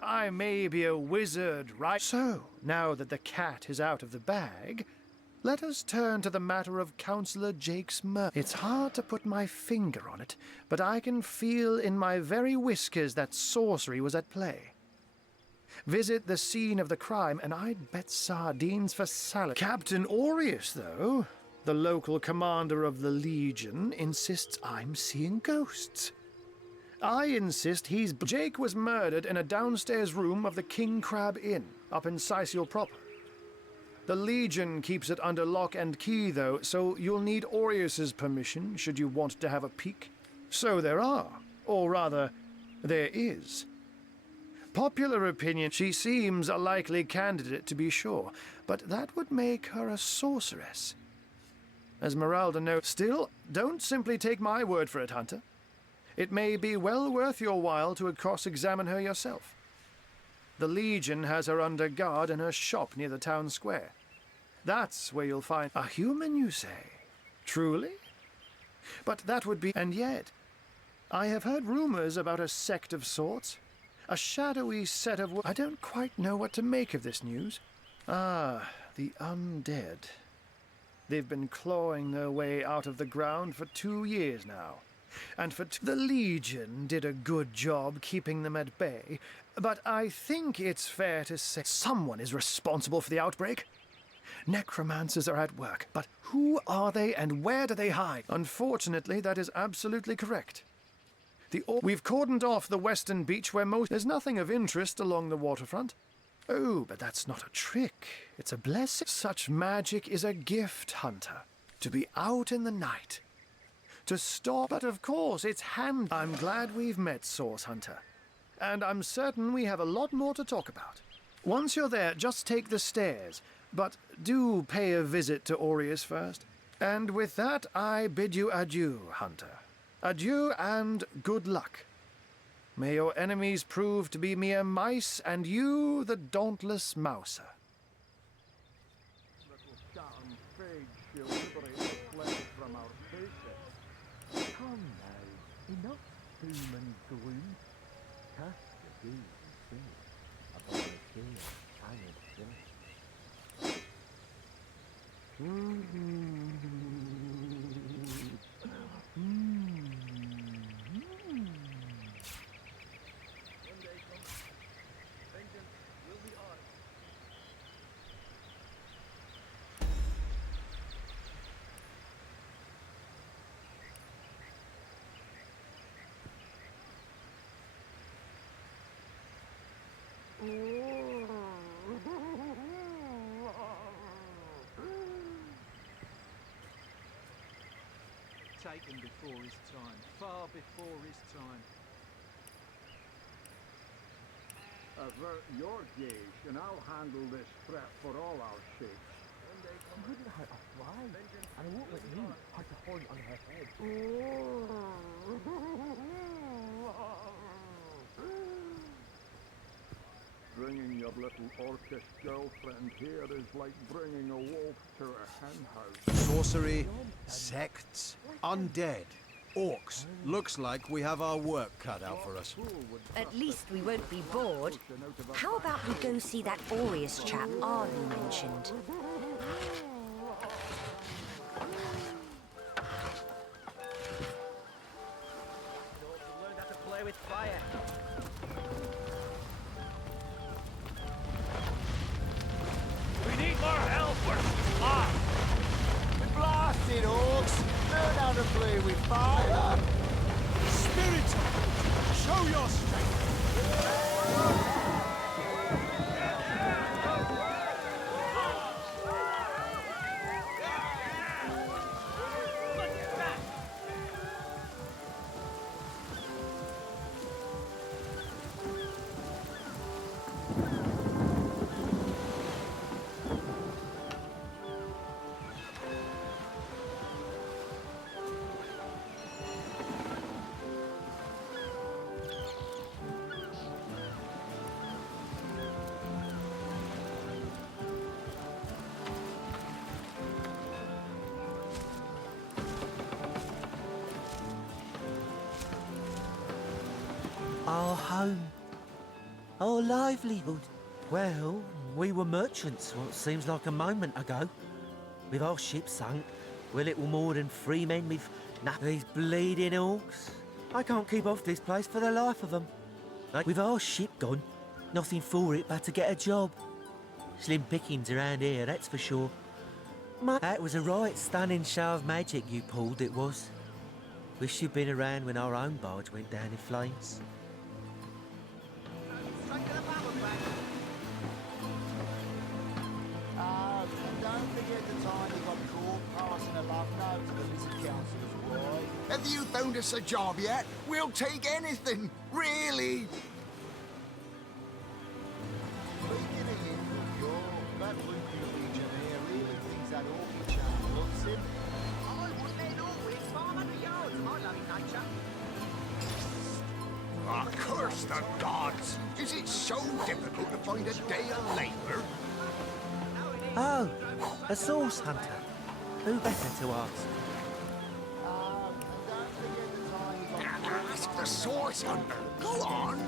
I may be a wizard, right? So, now that the cat is out of the bag, let us turn to the matter of Councillor Jake's murder. It's hard to put my finger on it, but I can feel in my very whiskers that sorcery was at play. Visit the scene of the crime, and I'd bet sardines for salad. Captain Aureus, though, the local commander of the Legion, insists I'm seeing ghosts. I insist Jake was murdered in a downstairs room of the King Crab Inn, up in Sicil proper. The Legion keeps it under lock and key, though, so you'll need Aureus's permission should you want to have a peek. So there are, or rather, there is. Popular opinion, she seems a likely candidate to be sure, but that would make her a sorceress. Esmeralda knows. Still, don't simply take my word for it, Hunter. It may be well worth your while to cross-examine her yourself. The Legion has her under guard in her shop near the town square. That's where you'll find a human, you say? Truly? But that would be... And yet, I have heard rumors about a sect of sorts. A shadowy set of... I don't quite know what to make of this news. Ah, the undead. They've been clawing their way out of the ground for 2 years now. And the Legion did a good job keeping them at bay, but I think it's fair to say someone is responsible for the outbreak. Necromancers are at work, but who are they and where do they hide? Unfortunately, that is absolutely correct. We've cordoned off the western beach where there's nothing of interest along the waterfront. Oh, but that's not a trick. It's a blessing. Such magic is a gift, Hunter. To be out in the night. To stop, but of course, it's hand. I'm glad we've met, Source Hunter. And I'm certain we have a lot more to talk about. Once you're there, just take the stairs. But do pay a visit to Aureus first. And with that, I bid you adieu, Hunter. Adieu and good luck. May your enemies prove to be mere mice, and you the dauntless mouser. Come now, enough doom and gloom. Cast the gaze and sing upon the tale I have seen. Taken before his time, far before his time. Avert your gaze, and I'll handle this threat for all our sakes. She wouldn't hurt a fly, and I won't let you hunt a horn on her head. Bringing your little orcish girlfriend here is like bringing a wolf to a hen house. Sorcery, sects, undead, orcs. Looks like we have our work cut out for us. At least we won't be bored. How about we go see that Aureus chap Arlu mentioned? Learn how to play with fire. We need more help. We're lost. We blasted orcs. Learn how to play with fire. Spirit, show your strength. Our home. Our livelihood. Well, we were merchants what seems like a moment ago. With our ship sunk, we're little more than 3 men with these bleeding orcs. I can't keep off this place for the life of them. With our ship gone, nothing for it but to get a job. Slim pickings around here, that's for sure. That was a right stunning show of magic you pulled, it was. Wish you'd been around when our own barge went down in flames. Don't forget the time you got caught passing a love note to the Lizard Council's wife. Have you found us a job yet? We'll take anything, really. Speaking of you, that loopy legionnaire really thinks that orchid charm loves him. I wouldn't let all within 500 yards of my loving nature. Ah, curse the gods! Is it so difficult to find a day of labour? Oh, a source hunter. Who better to ask? Ask the source hunter. Go on.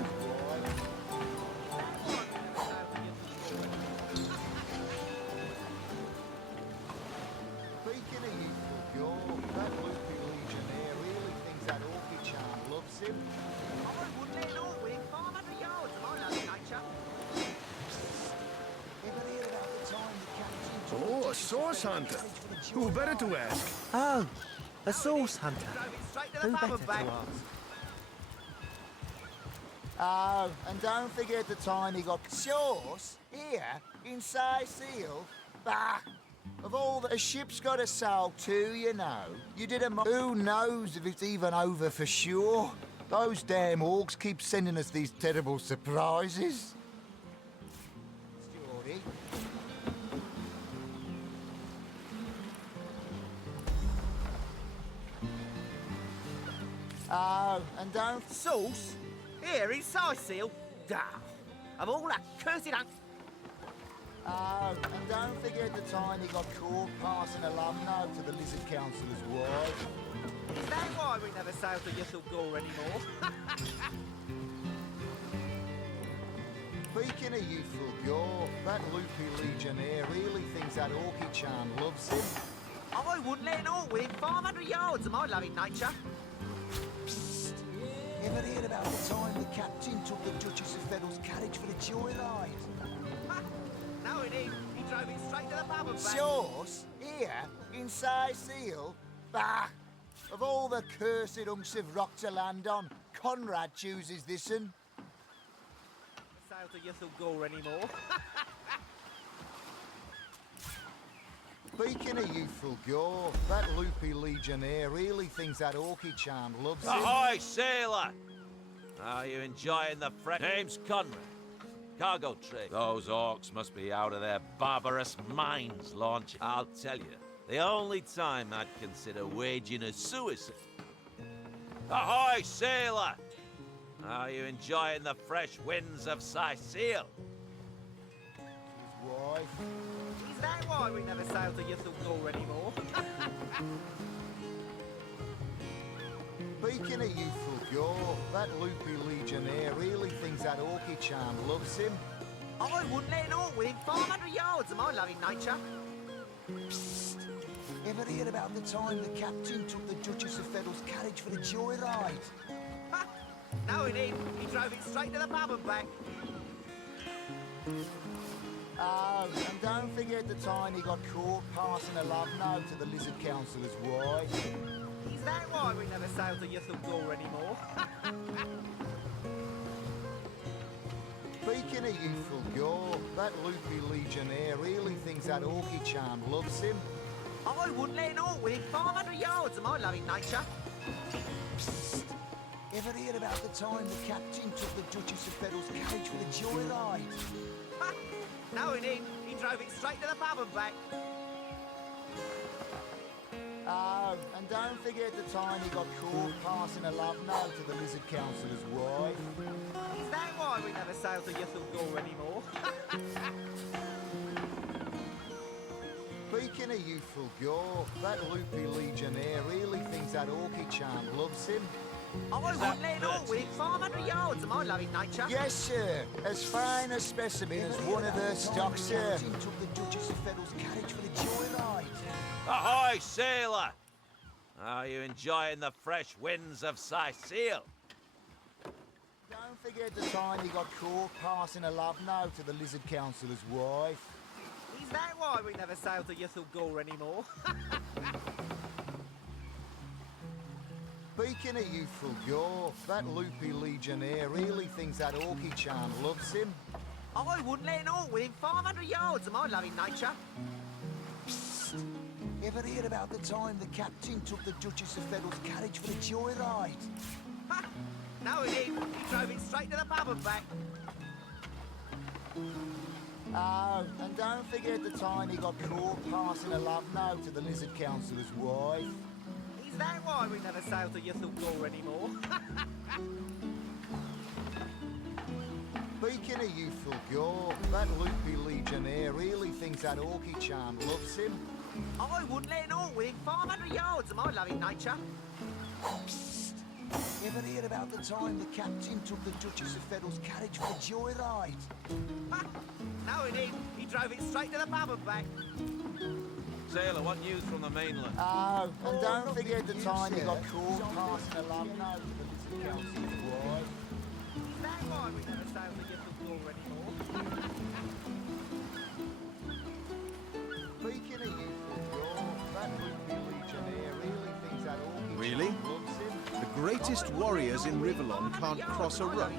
Speaking of youthful cure, that loopy legionnaire really thinks that orchid charm loves him. I wouldn't let all within 500 yards of my loving nature. Ever hear about the time the captain Oh, a source hunter. Who better to ask? Oh, a source hunter. Who better to ask? Oh, and don't forget the time he got sauce here in Sicil. Bah! Of all the ship's got a sail too, you know. You did a who knows if it's even over for sure. Those damn orcs keep sending us these terrible surprises. Stewardy. Oh, and don't... Sauce? Here in Sicil? Ah, of all that cursed... Oh, and don't forget the time he got caught passing a love note to the Lizard Council's wife. Is that why we never sail to Ythel Gore anymore? Speaking of youthful gore, that loopy legionnaire really thinks that orchid charm loves him. I wouldn't let all within 500 yards of my loving nature. Psst! Ever heard about the time the captain took the Duchess of Federal's carriage for the joyride? No, indeed. He drove it straight to the pub and back. Sauce? Here? In Sicil? Bah! Of all the cursed hunks of rock to land on, Conrad chooses this one. Sail to Ythel Gore anymore? Speaking of youthful gore, that loopy legionnaire really thinks that orchid charm loves him. Ahoy, sailor! Are you enjoying the fresh... Name's Conrad. Cargo trade. Those orcs must be out of their barbarous minds launching. I'll tell you, the only time I'd consider waging a suicide... Ahoy, sailor! Are you enjoying the fresh winds of Sicil? His wife. Is that why we never sail to Ythel Gore anymore? Speaking of youthful gore, that loopy legionnaire really thinks that orchid charm loves him. I wouldn't let all within 500 yards of my loving nature. Psst! Ever hear about the time the captain took the Duchess of Federal's carriage for the joyride? No, indeed. He drove it straight to the pub and back. Oh, and don't forget the time he got caught passing a love note to the Lizard Council's wife. Is that why we never sail to Ythel Gore anymore? Speaking of youthful gore, that loopy legionnaire really thinks that orchid charm loves him. I wouldn't let all within 500 yards of my loving nature. Psst! Ever hear about the time the captain took the Duchess of Federal's carriage for the joyride? No, indeed. He drove it straight to the pub and back. Oh, and don't forget the time he got caught passing a love note to the Lizard Council's wife. Is that why we never sail to Ythel Gore anymore? Speaking of youthful gore, that loopy legionnaire really thinks that orchid charm loves him. I wouldn't let it all within 500 yards of my loving nature. Yes, sir. As fine a specimen as one of their stock, sir. Took the Duchess of Federal's carriage for the joyride. Ahoy, sailor! Are you enjoying the fresh winds of Sicile? Don't forget the time he got caught passing a love note to the Lizard Councillor's wife. Is that why we never sail to Ythel Gore anymore? Speaking of youthful gore, that loopy legionnaire really thinks that Orky-chan loves him. I wouldn't let it all within 500 yards of my loving nature. Psst. Ever hear about the time the captain took the Duchess of Federal's carriage for the joyride? Ha! No, he didn't. He drove it straight to the pub and back. Oh, and don't forget the time he got caught passing a love note to the Lizard Councillor's wife. Is that why we never sail to Ythel Gore anymore? Speaking of youthful gore, that loopy legionnaire really thinks that Orky-chan loves him. I wouldn't let it all within 500 yards of my loving nature. Psst. Ever hear about the time the captain took the Duchess of Federal's carriage for the joyride? Ha! No, he didn't. He drove it straight to the pub and back. Sailor, what news from the mainland? Oh, and don't forget the time he got caught passing a love note to the Lizard Councillor's wife. Is that why we never sail to Ythel Gore anymore? Speaking of youthful gore, that loopy legionnaire really thinks that Orky-chan Really? loves him. The greatest warriors in Rivellon can't cross a rope.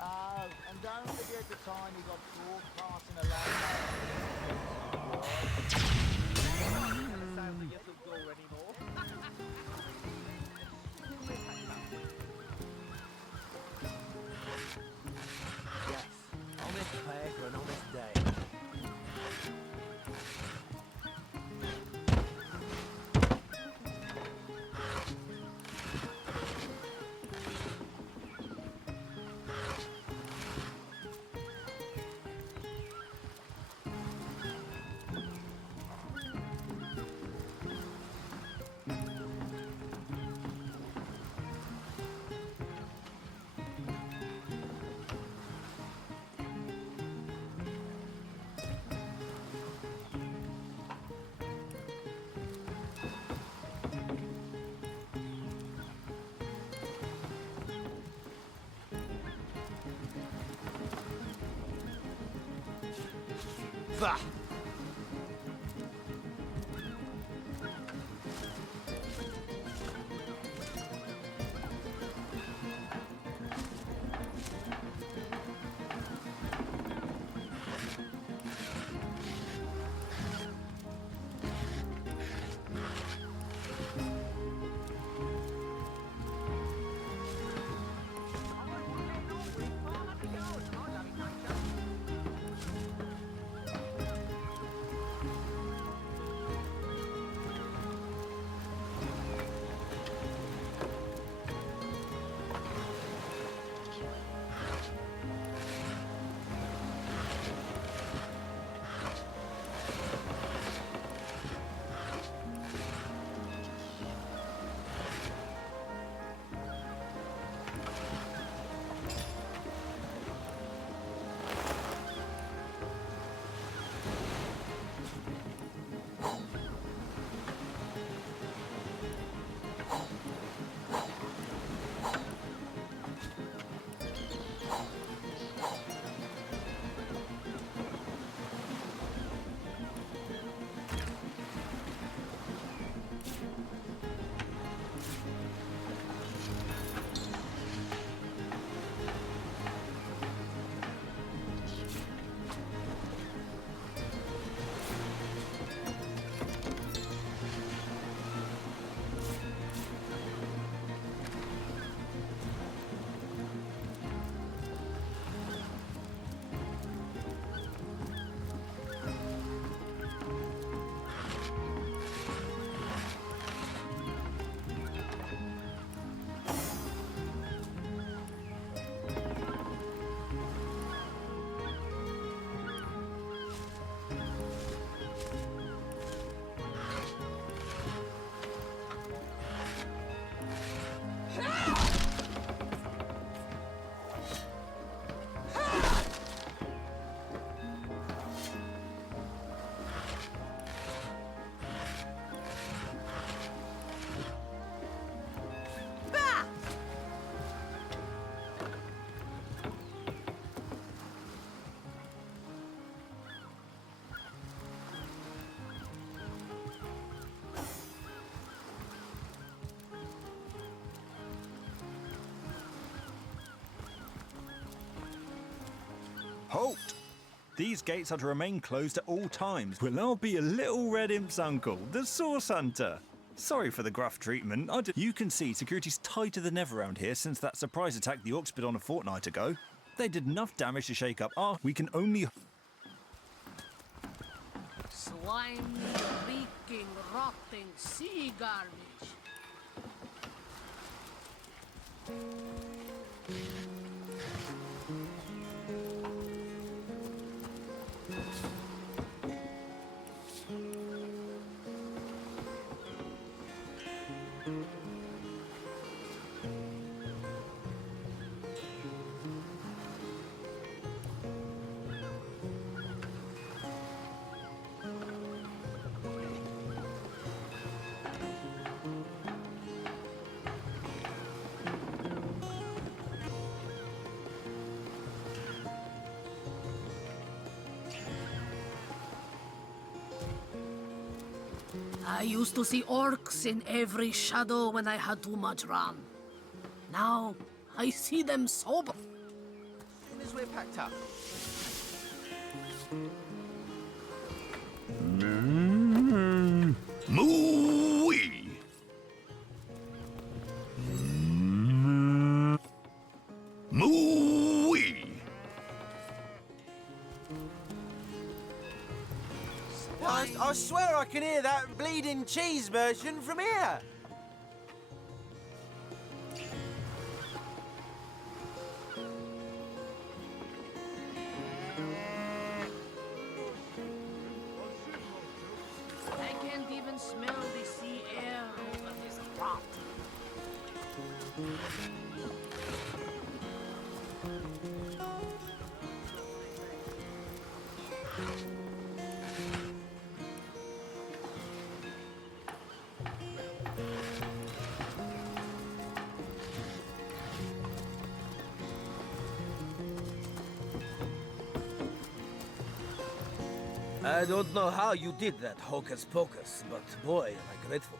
Oh, and don't forget the time he got caught passing a love note to the Never sail to Ythel Gore anymore. Yes, honest pay for an honest day. Bah! These gates are to remain closed at all times. Well, I'll be a little red imp's uncle, the Source Hunter. Sorry for the gruff treatment. You can see security's tighter than ever around here since that surprise attack the Orcs did on a fortnight ago. They did enough damage to shake up we can only... Slimy, reeking, rotting sea garbage. I used to see orcs in every shadow when I had too much rum. Now, I see them sober. As soon as we're packed up. Moo-wee! Moo-wee! I swear I can hear that bleeding cheese version from here. I can't even smell the sea air over this rot. I don't know how you did that hocus pocus, but boy, am I grateful.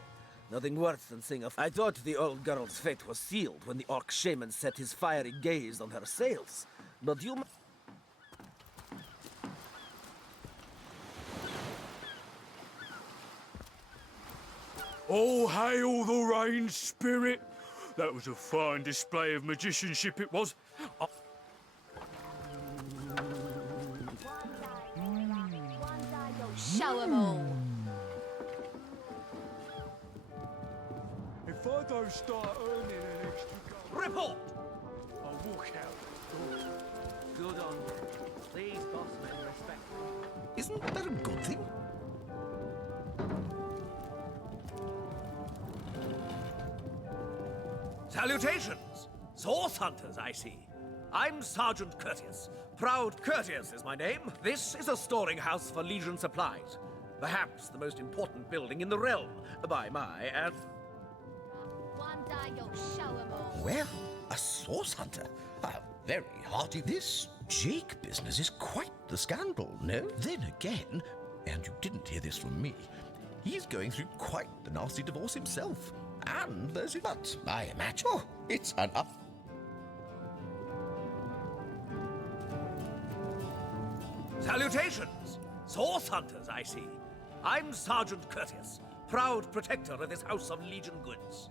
Nothing worse than seeing I thought the old girl's fate was sealed when the orc shaman set his fiery gaze on her sails. But you... Oh, hail the rain spirit! That was a fine display of magicianship, it was. Show 'em all. If I don't start earning an extra gold... Report! I'll walk out. Good on you. Please, bossman, respect. Isn't that a good thing? Salutations! Source hunters, I see. I'm Sergeant Curtius. Proud Curtius is my name. This is a storing house for Legion supplies. Perhaps the most important building in the realm, by my and... One day you'll show 'em all. Well, a source hunter. Very hearty. This Jake business is quite the scandal, no? Then again, and you didn't hear this from me, he's going through quite the nasty divorce himself. And there's it. But I imagine it's an up. Salutations! Source hunters, I see. I'm Sergeant Curtius, proud protector of this house of Legion goods.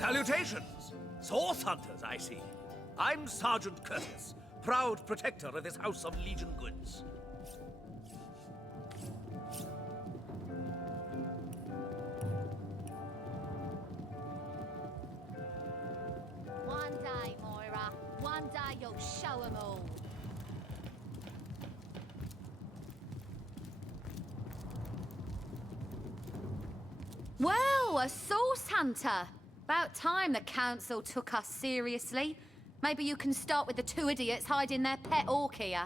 Salutations! Source hunters, I see. I'm Sergeant Curtis, proud protector of this house of Legion goods. One day, Moira. One day you'll show 'em all. Well, a source hunter. About time the council took us seriously. Maybe you can start with the two idiots hiding their pet orc here.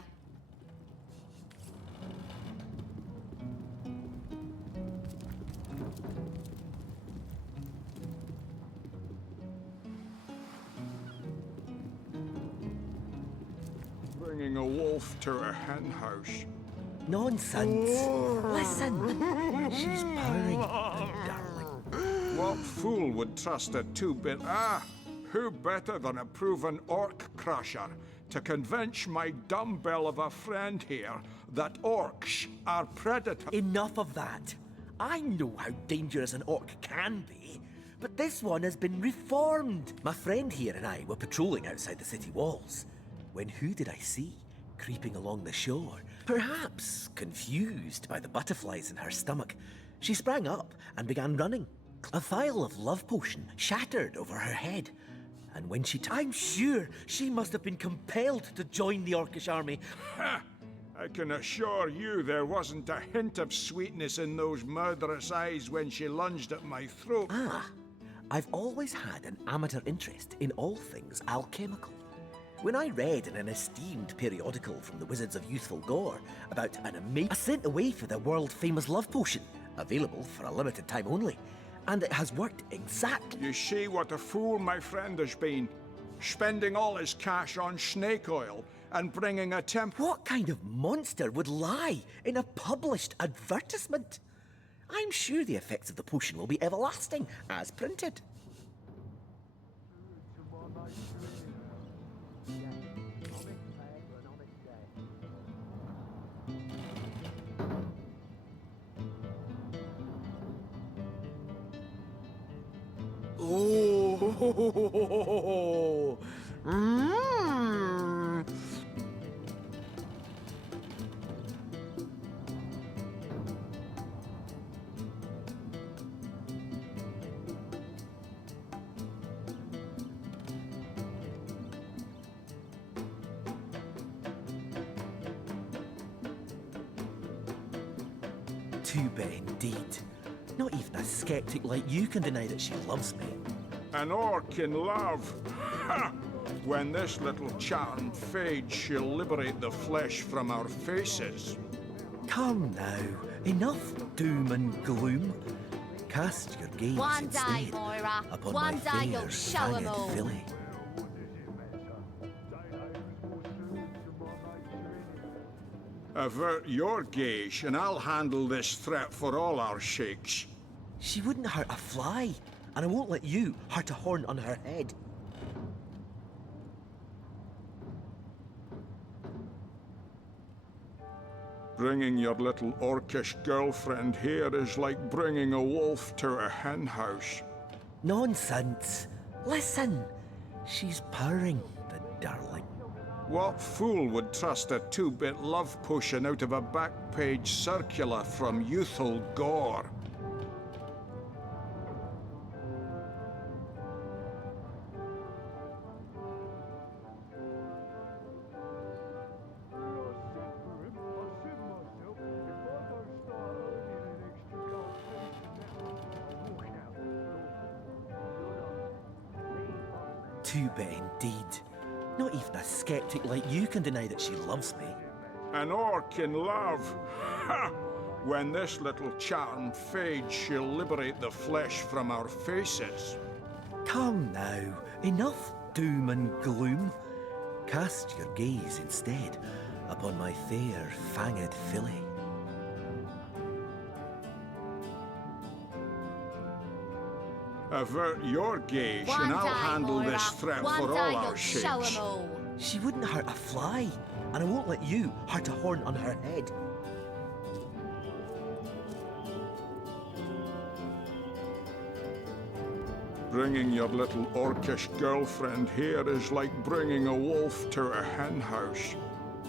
Bringing a wolf to a hen house. Nonsense. Listen. She's purring, darling. What fool would trust a two-bit... who better than a proven orc crusher to convince my dumbbell of a friend here that orcs are predators? Enough of that. I know how dangerous an orc can be, but this one has been reformed. My friend here and I were patrolling outside the city walls, when who did I see creeping along the shore? Perhaps confused by the butterflies in her stomach, she sprang up and began running. A vial of love potion shattered over her head, and when I'm sure she must have been compelled to join the Orcish army. I can assure you there wasn't a hint of sweetness in those murderous eyes when she lunged at my throat. I've always had an amateur interest in all things alchemical. When I read in an esteemed periodical from the Wizards of Youthful Gore about an amazing... I sent away for the world-famous love potion, available for a limited time only, and it has worked exactly... You see what a fool my friend has been, spending all his cash on snake oil and bringing a What kind of monster would lie in a published advertisement? I'm sure the effects of the potion will be everlasting, as printed. Oh, Too bad indeed. Not even a skeptic like you can deny that she loves me. An orc in love? Ha! When this little charm fades, she'll liberate the flesh from our faces. Come now, enough doom and gloom. Cast your gaze One instead day, Moira. upon One my day fair, you'll show 'em fanged all. filly. Avert your gaze, and I'll handle this threat for all our shakes. She wouldn't hurt a fly, and I won't let you hurt a horn on her head. Bringing your little orcish girlfriend here is like bringing a wolf to a hen house. Nonsense. Listen. She's purring, the darling. What fool would trust a two-bit love potion out of a back-page circular from Youthful Gore? Too bad indeed. Not even a skeptic like you can deny that she loves me. An orc in love? Ha! When this little charm fades, she'll liberate the flesh from our faces. Come now, enough doom and gloom. Cast your gaze instead upon my fair, fanged filly. Avert your gaze, One and I'll day, handle Moira. this threat One for day all you'll our show 'em shakes. all. She wouldn't hurt a fly, and I won't let you hurt a horn on her head. Bringing your little orcish girlfriend here is like bringing a wolf to a hen house.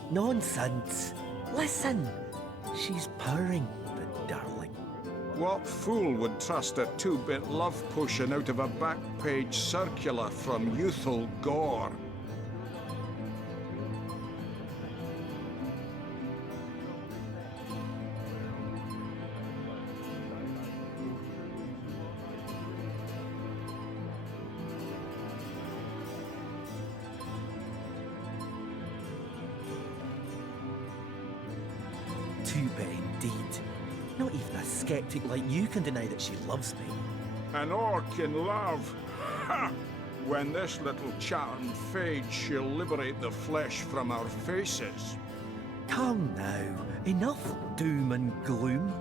Nonsense. Listen. She's purring, but darling. What fool would trust a two-bit love potion out of a back-page circular from youthful gore? Too bad indeed. Not even a skeptic like you can deny that she loves me. An orc in love? Ha! When this little charm fades, she'll liberate the flesh from our faces. Come now, enough doom and gloom.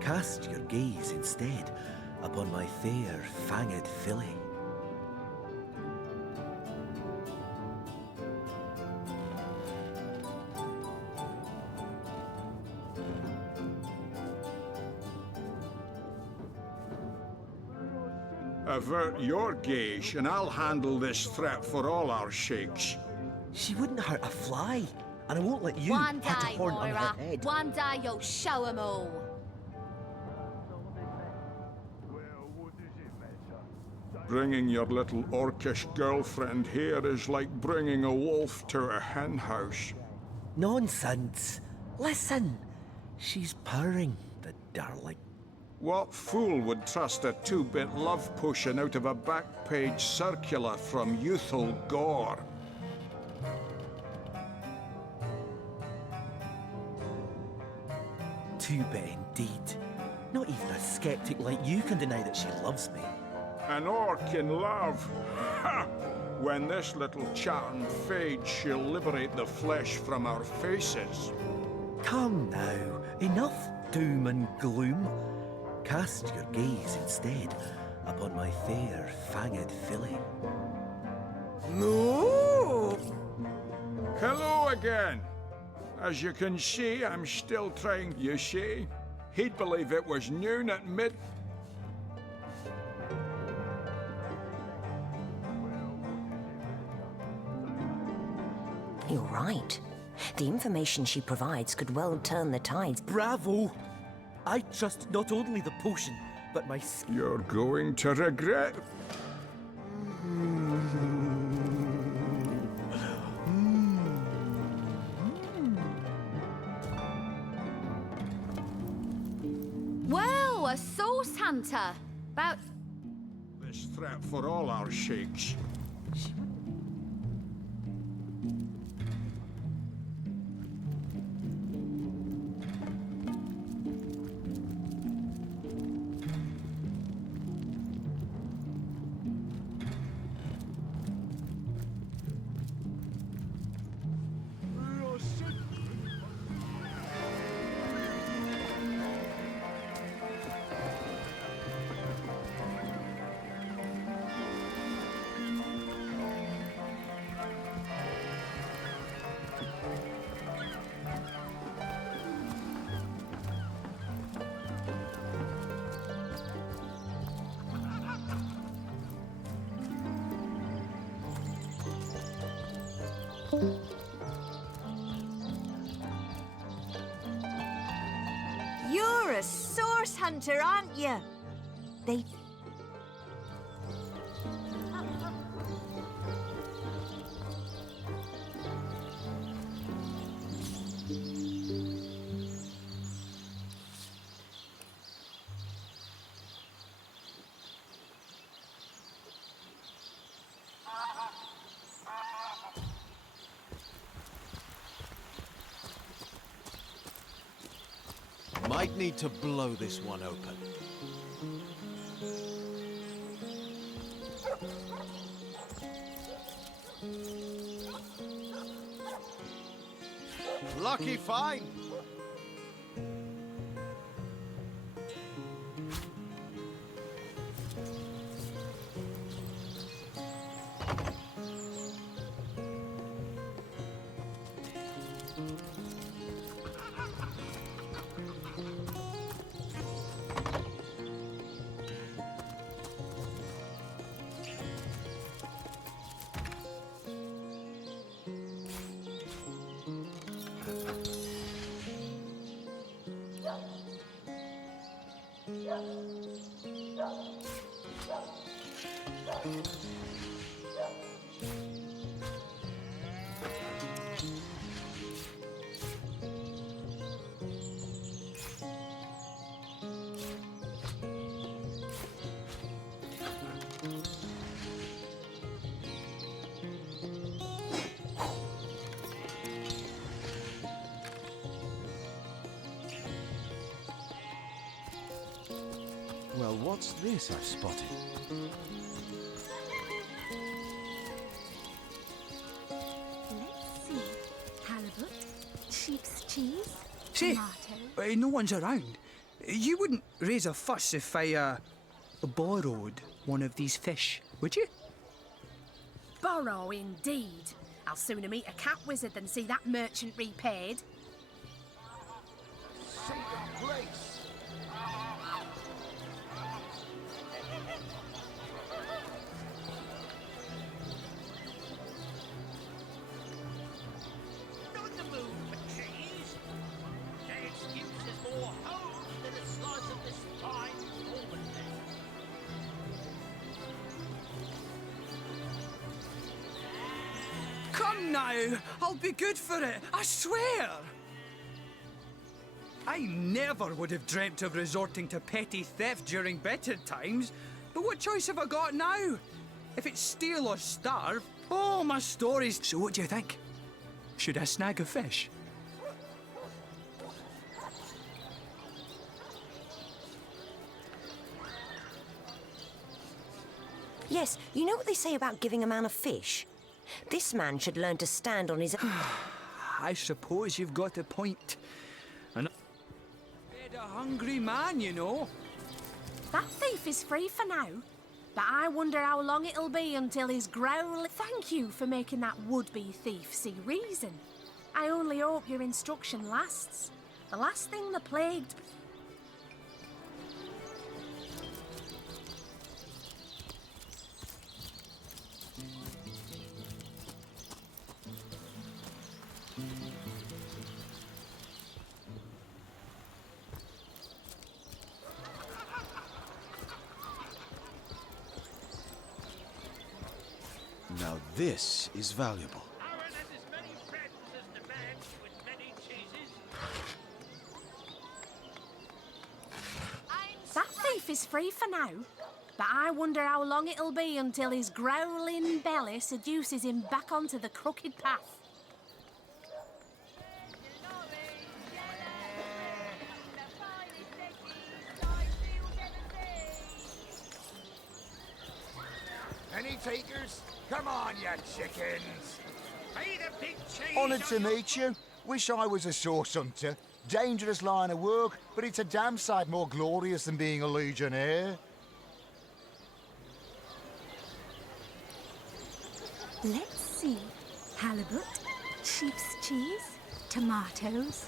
Cast your gaze instead upon my fair, fanged filly. Avert your gaze, and I'll handle this threat for all our sheiks. She wouldn't hurt a fly, and I won't let you One hurt a day, horn on her Moira. head. One day you'll show 'em all. Bringing your little orcish girlfriend here is like bringing a wolf to a hen house. Nonsense. Listen. She's purring, the darling. What fool would trust a two-bit love potion out of a back-page circular from youthful gore? Too bad indeed. Not even a skeptic like you can deny that she loves me. An orc in love? Ha! When this little charm fades, she'll liberate the flesh from our faces. Come now, enough doom and gloom. Cast your gaze instead upon my fair, fanged filly. No! Hello again. As you can see, I'm still trying, you see. He'd believe it was noon at mid... You're right. The information she provides could well turn the tides. Bravo! I trust not only the potion, but my... You're going to regret... Well, a source hunter. About... This threat for all our sheiks. You're a source hunter, aren't you? They... Might need to blow this one open. Lucky find! Well, what's this I've spotted? Let's see. Halibut, sheep's cheese, Say, tomato. no one's around. You wouldn't raise a fuss if I, borrowed one of these fish, would you? Borrow indeed. I'll sooner meet a cat wizard than see that merchant repaid. Secret place. Not in the mood for cheese. The excuse is more home than a slice of this fine almond cake. Come now, I'll be good for it, I swear! I never would have dreamt of resorting to petty theft during better times, but what choice have I got now? If it's steal or starve, oh, my stories. So what do you think? Should I snag a fish? Yes, you know what they say about giving a man a fish? This man should learn to stand on his... I suppose you've got a point. And a hungry man, you know. That thief is free for now, but I wonder how long it'll be until he's growling. Thank you for making that would-be thief see reason. I only hope your instruction lasts. The last thing the plagued... Now this is valuable. That thief is free for now, but I wonder how long it'll be until his growling belly seduces him back onto the crooked path. Any takers? Come on, you chickens! Pay the big cheese. Honoured to meet you. Wish I was a source hunter. Dangerous line of work, but it's a damn sight more glorious than being a legionnaire. Let's see. Halibut, sheep's cheese, tomatoes.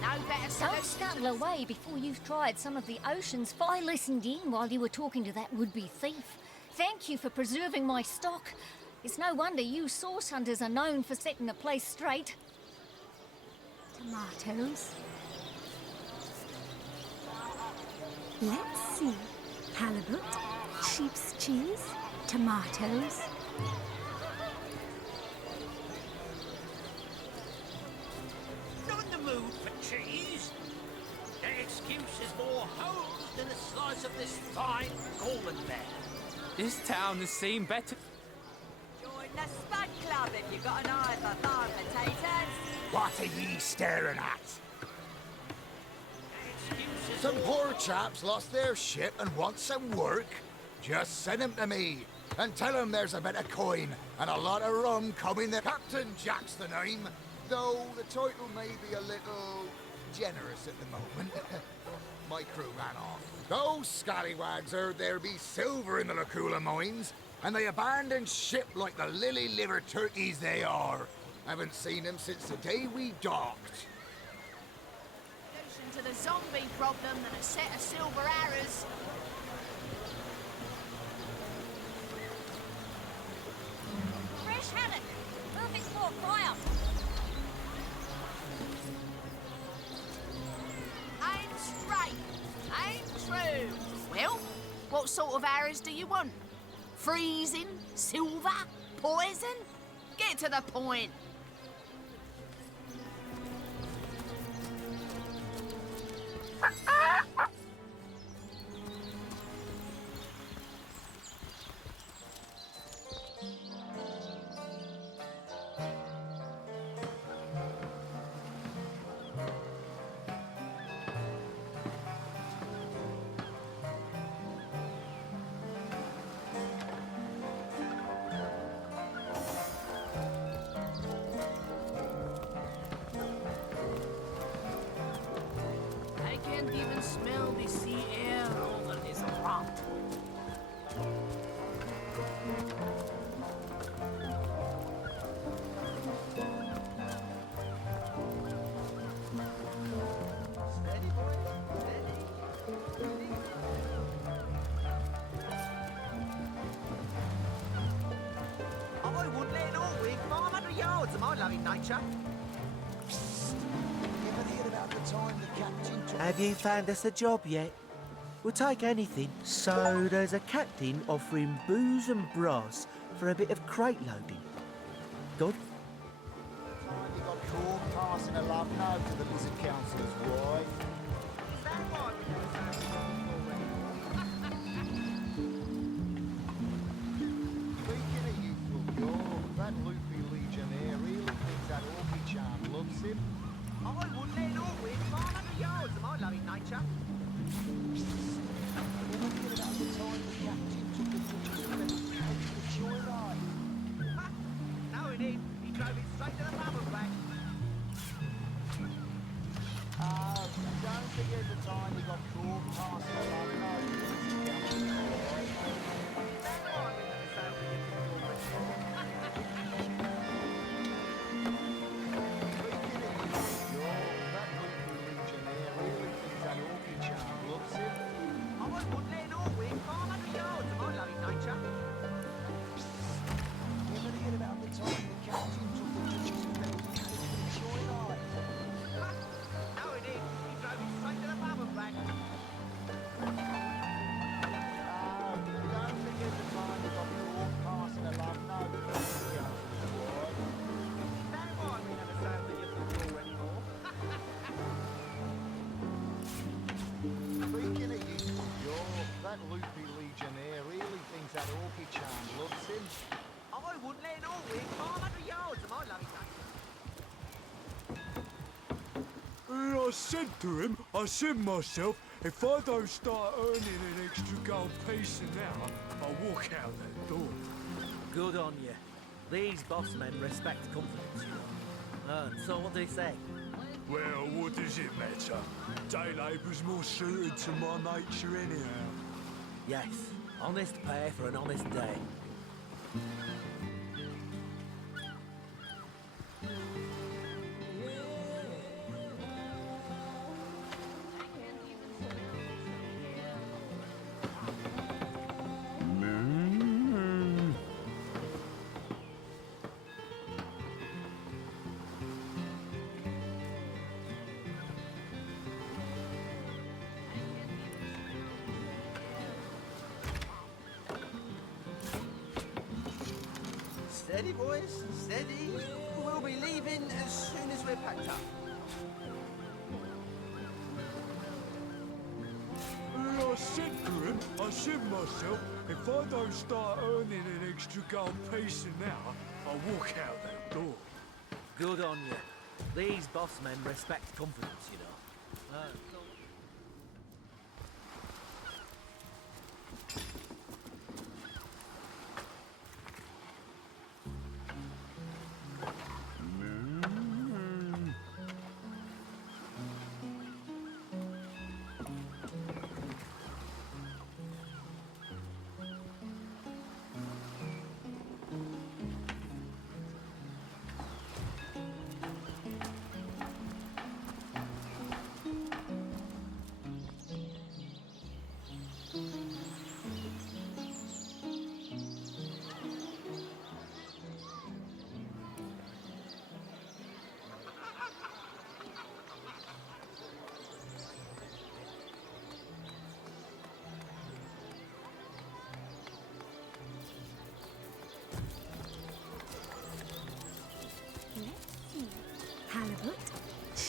No better. Don't scuttle away before you've tried some of the ocean's. I listened in while you were talking to that would-be thief. Thank you for preserving my stock. It's no wonder you source hunters are known for setting a place straight. Tomatoes. Let's see. Halibut, sheep's cheese, tomatoes. Not in the mood for cheese. The excuse is more hose than a slice of this fine almond bear. This town has seen better. Join the Spud Club if you've got an eye for farm potatoes. What are ye staring at? Some poor chaps lost their ship and want some work. Just send them to me and tell them there's a bit of coin and a lot of rum coming there. Captain Jack's the name, though the title may be a little generous at the moment. My crew ran off. Those scallywags heard there be silver in the Lacula mines, and they abandoned ship like the lily-livered turkeys they are. Haven't seen them since the day we docked. To the zombie problem than a set of silver arrows. Fresh haddock. Perfect for a fire. Aim straight. Aim true. Well, what's sort of arrows do you want? Freezing? Silver? Poison? Get to the point. I can't even smell the sea air over this rot. I wouldn't let it all win 500 yards of my loving nature. Have you found us a job yet? We'll take anything. So there's a captain offering booze and brass for a bit of crate loading. Good? You got caught passing a love note to the lizard councillor's wife. Speaking of you, Fulgor, that loopy legionnaire really thinks that orky charm loves him. I wouldn't let it all win 500 yards of my loving nature. No, he didn't. He drove it straight to the bubble back. Don't forget the time you got caught passing a love note to the lizard councillor's wife. That loopy legionnaire really thinks that orky charm loves him. I wouldn't let it all win 500 yards of my loving nature. I said to him, I said myself, if I don't start earning an extra gold piece an hour, I'll walk out that door. Good on you. These boss men respect confidence, you know. So what do they say? Well, what does it matter? Day labour's more suited to my nature anyhow. Yes, honest pay for an honest day. Steady, boys, steady. We'll be leaving as soon as we're packed up. I said to him, I said myself, if I don't start earning an extra gold piece an hour, I'll walk out that door. Good on you. These boss men respect confidence, you know.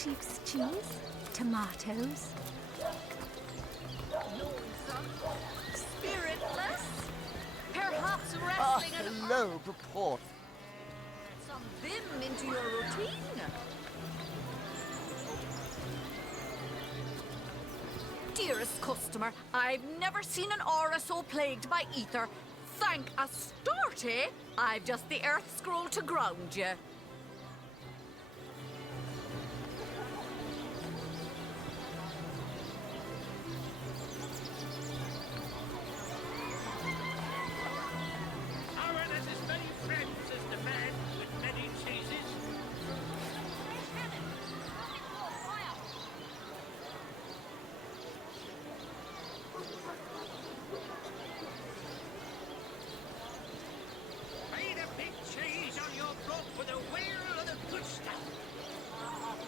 sheep's cheese, tomatoes. Spiritless? Perhaps wrestling hello, purport. some vim into your routine? Dearest customer, I've never seen an aura so plagued by ether. Thank Astarte, I've just the earth scroll to ground you. Aaron has as many friends as the man with many cheeses. Ain't a big cheese on your block with a wheel of the good stuff.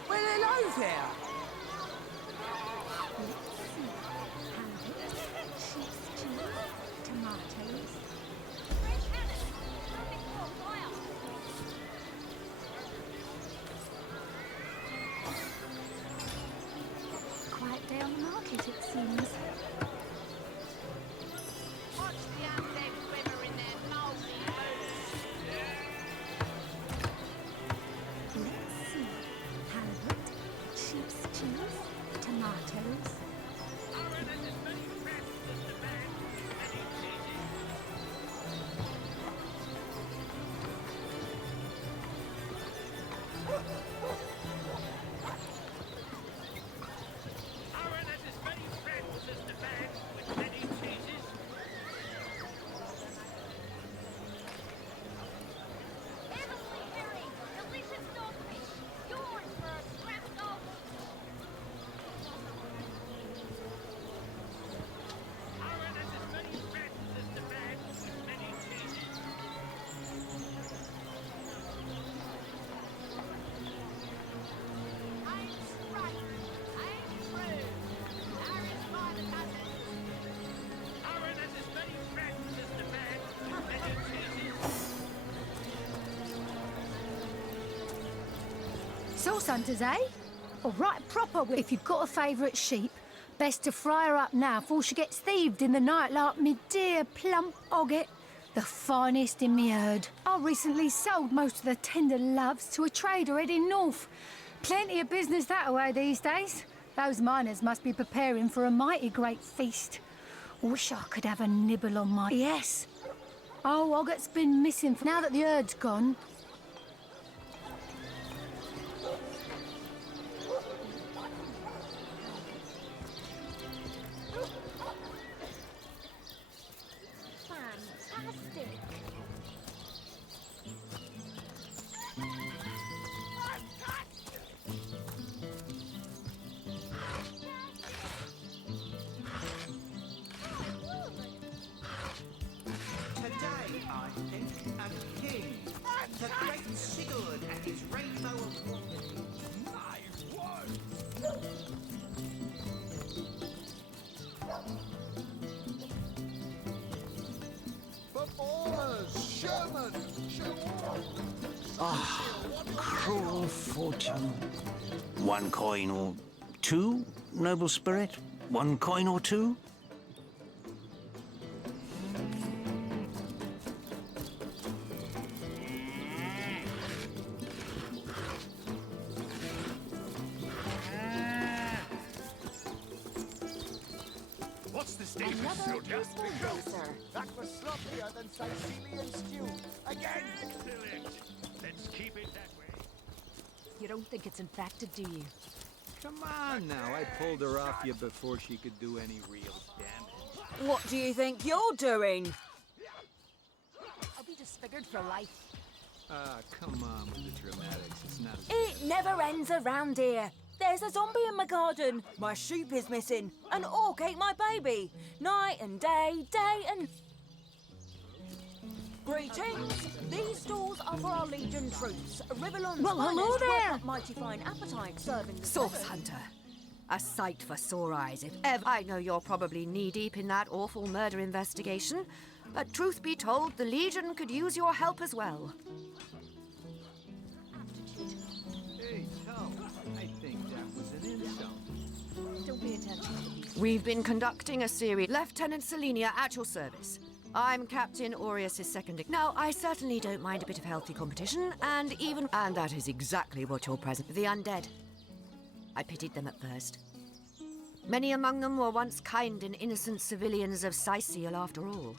Well, hello there. Sheep's cheese, tomatoes. Quiet day on the market, it seems. Watch the undead quiver in their nosy Let's see. Halibut, sheep's cheese, tomatoes. Aaron has as many friends as the man with many cheeses. Aaron has as many friends as the man with many cheeses. Heavenly herring, delicious dogfish, yours for a scrap dog. Aaron has as many friends as the man with many cheeses. I'm straight, I'm true. Aaron's by the dozen. Aaron has as many friends as the man with many cheeses. Sauce hunters, eh? All right, proper. If you've got a favourite sheep, best to fry her up now before she gets thieved in the night like me dear plump Ogget, the finest in me herd. I recently sold most of the tender loves to a trader heading north. Plenty of business that way these days. Those miners must be preparing for a mighty great feast. Wish I could have a nibble on my... Yes. Oh, Ogget's been missing now that the herd's gone. Fantastic. Today, I think, a king. The great Sigurd and his rainbow of my word! But orders, Sherman! Ah, cruel fortune. 1 coin or 2, noble spirit? 1 coin or 2? What's the status, soldier? Sir. That was sloppier than Sicilian stew. Again! Excellent. Let's keep it that way. You don't think it's infected, do you? Come on now, I pulled her off you before she could do any real damage. What do you think you're doing? I'll be disfigured for life. Ah, come on with the dramatics. It's not... It never ends around here. There's a zombie in my garden. My sheep is missing. An orc ate my baby. Night and day, day and... Greetings. These stalls are for our Legion troops. Rivellon's Well, hello finest there. work up mighty fine appetite serving the Source seven. hunter. A sight for sore eyes, if ever. I know you're probably knee-deep in that awful murder investigation, but truth be told, the Legion could use your help as well. Hey, Tom, I think We've been conducting a series. Lieutenant Selenia, at your service. I'm Captain Aureus' second. Now, I certainly don't mind a bit of healthy competition, and that is exactly what you're present. The undead. I pitied them at first. Many among them were once kind and innocent civilians of Sicil, after all.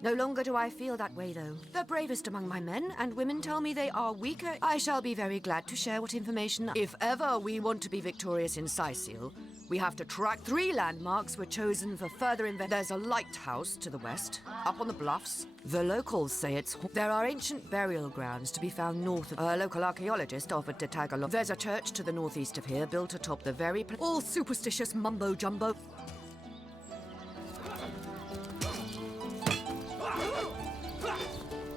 No longer do I feel that way, though. The bravest among my men and women tell me they are weaker. I shall be very glad to share what information. If ever we want to be victorious in Sicil, we have to track 3 landmarks were chosen for further There's a lighthouse to the west, up on the bluffs. The locals say it's... There are ancient burial grounds to be found north of... A local archaeologist offered to tag along. There's a church to the northeast of here, built atop the very... All superstitious mumbo-jumbo.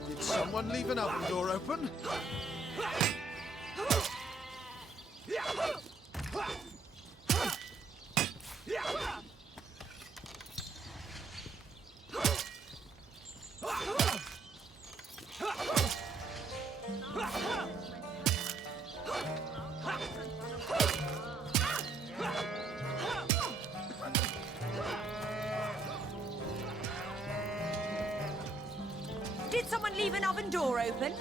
Did someone leave an oven door open? Did someone leave an oven door open?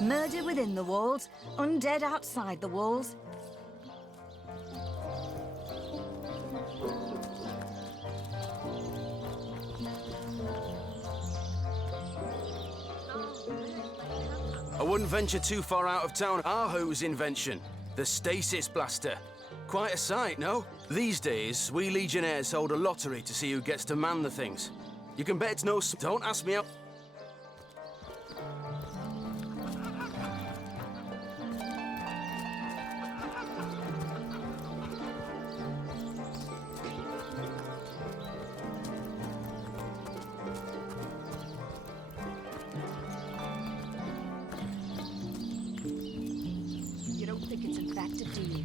Murder within the walls, undead outside the walls. I wouldn't venture too far out of town. Ahu's invention, the stasis blaster. Quite a sight, no? These days, we Legionnaires hold a lottery to see who gets to man the things. You can bet it's no... Don't ask me out... You don't think it's infected, do you?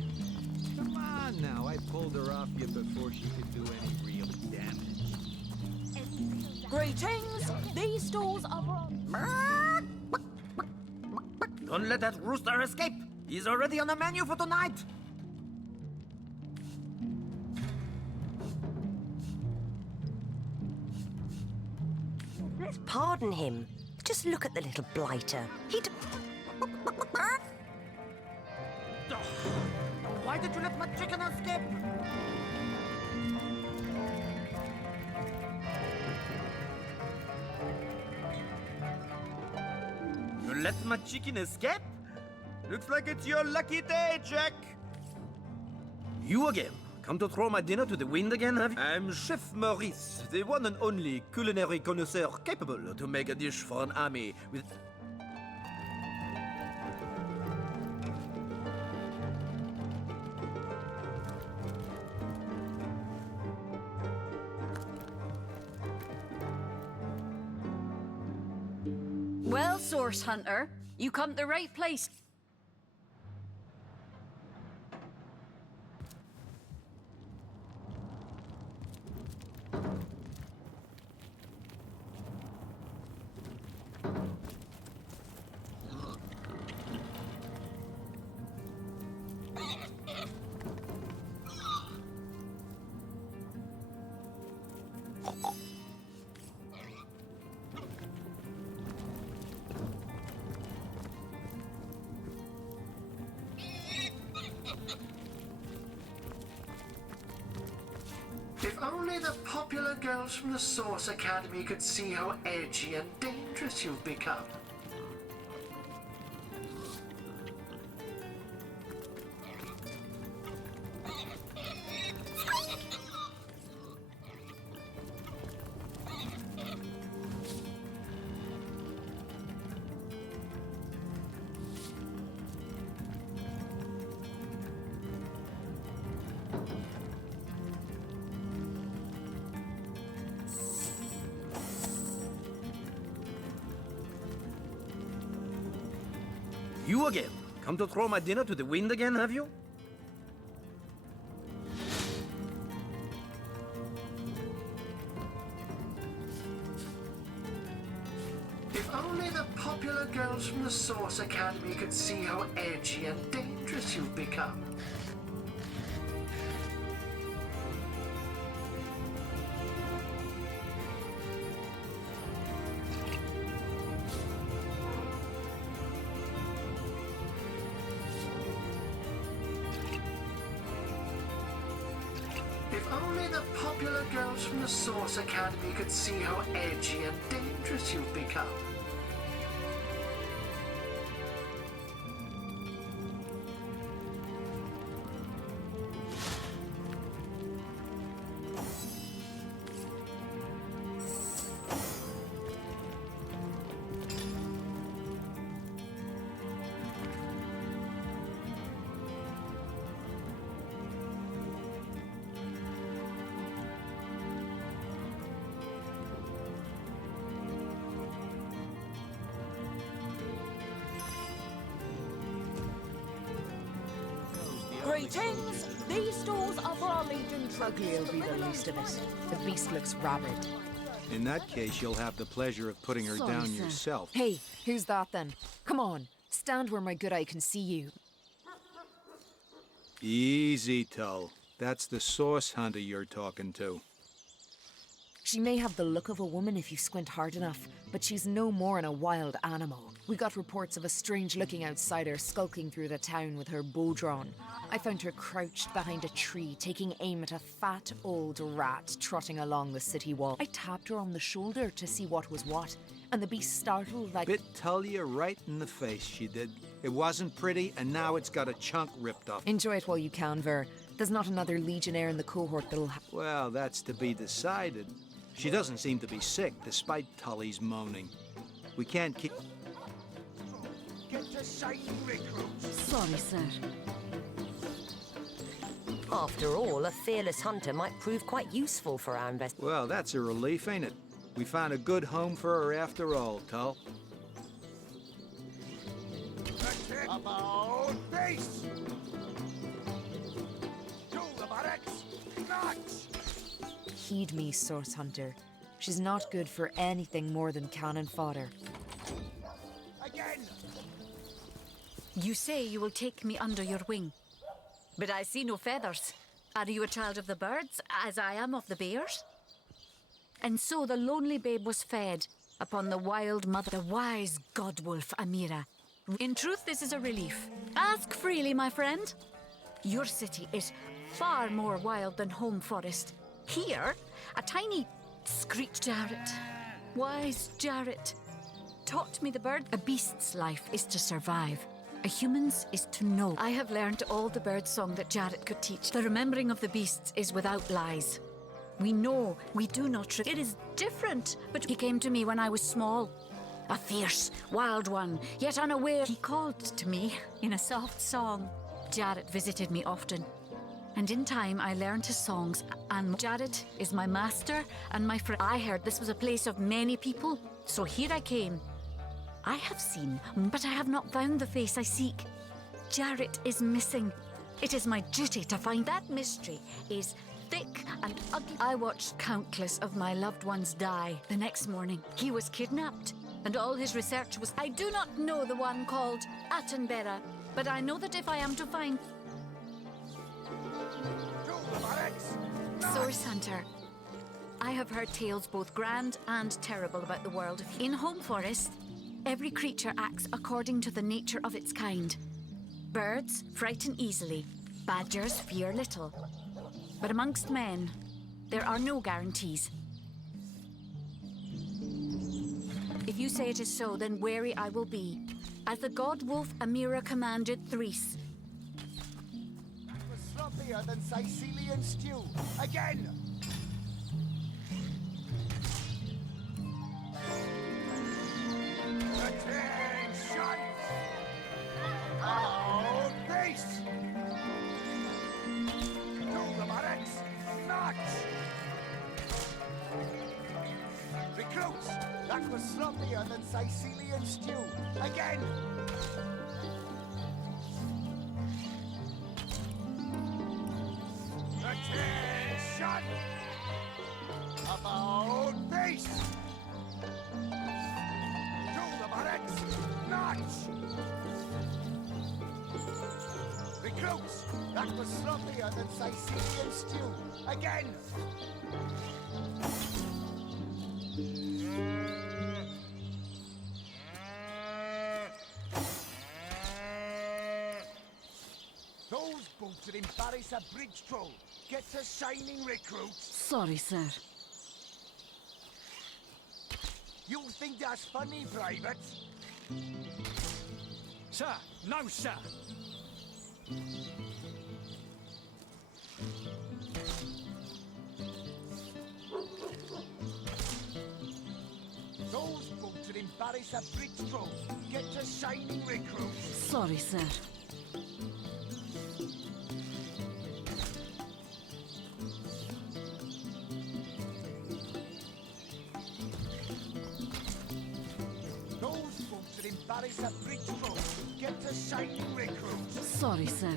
Come on now, I pulled her off you before she could do any real damage. Greetings! These stores are... Don't let that rooster escape! He's already on the menu for tonight! Pardon him. Just look at the little blighter. Why did you let my chicken escape? You let my chicken escape? Looks like it's your lucky day, Jack. You again? Come to throw my dinner to the wind again, have you? I'm Chef Maurice, the one and only culinary connoisseur capable to make a dish for an army with... Well, Source Hunter, you come to the right place. If only the popular girls from the Source Academy could see how edgy and dangerous you've become. You again? Come to throw my dinner to the wind again, have you? popular girls from the Source Academy could see how edgy and dangerous you've become. If only the popular girls from the Source Academy could see how edgy and dangerous you've become. Greetings! These stores are for our Legion troops. Ugly will be the least of it. The beast looks rabid. In that case, you'll have the pleasure of putting her Sorry, down sir. yourself. Hey, who's that then? Come on, stand where my good eye can see you. Easy, Tull. That's the Source Hunter you're talking to. She may have the look of a woman if you squint hard enough, but she's no more than a wild animal. We got reports of a strange-looking outsider skulking through the town with her bow drawn. I found her crouched behind a tree, taking aim at a fat old rat trotting along the city wall. I tapped her on the shoulder to see what was what, and the beast startled like... Bit Tullia right in the face, she did. It wasn't pretty, and now it's got a chunk ripped off. Enjoy it while you can, Ver. There's not another Legionnaire in the cohort that'll... Well, that's to be decided. She doesn't seem to be sick, despite Tully's moaning. We can't keep... Get to Satan, recruits! Sorry, sir. After all, a fearless hunter might prove quite useful for our invest. Well, that's a relief, ain't it? We found a good home for her after all, Tull. About face! To the barracks! March! Heed me, Source Hunter. She's not good for anything more than cannon fodder. Again! You say you will take me under your wing, but I see no feathers. Are you a child of the birds, as I am of the bears? And so the lonely babe was fed upon the wild mother, the wise godwolf Amira. In truth, this is a relief. Ask freely, my friend. Your city is far more wild than Home Forest. Here, a tiny screech Jarrett, wise Jarrett, taught me the bird. A beast's life is to survive. A human's is to know. I have learned all the bird song that Jarrett could teach. The remembering of the beasts is without lies. We know, we do not. It is different, but he came to me when I was small. A fierce, wild one, yet unaware. He called to me in a soft song. Jarrett visited me often. And in time, I learned his songs, and Jarrett is my master and my friend. I heard this was a place of many people, so here I came. I have seen, but I have not found the face I seek. Jarrett is missing. It is my duty to find that mystery is thick and ugly. I watched countless of my loved ones die. The next morning, he was kidnapped, and all his research was... I do not know the one called Attenborough, but I know that if I am to find... Source Hunter. I have heard tales both grand and terrible about the world. In Home Forest, every creature acts according to the nature of its kind. Birds frighten easily, badgers fear little. But amongst men, there are no guarantees. If you say it is so, then wary I will be. As the god wolf Amira commanded Threes. Sloppier than Sicilian stew. Again! Attention! Out base! To the barracks! March! Recruits! That was sloppier than Sicilian stew. Again! Attention! About base! To the barracks! recruits! That was sloppier than Sicilian stew. Again! Those boots would embarrass a bridge troll. Get to shining recruits. Sorry, sir. You think that's funny, Private? Sir, no, sir. Those boots would embarrass a bridge troll. Get to shining recruits. Sorry, sir. Those boots would embarrass a bridge troll. Get to shining recruits. Sorry, sir.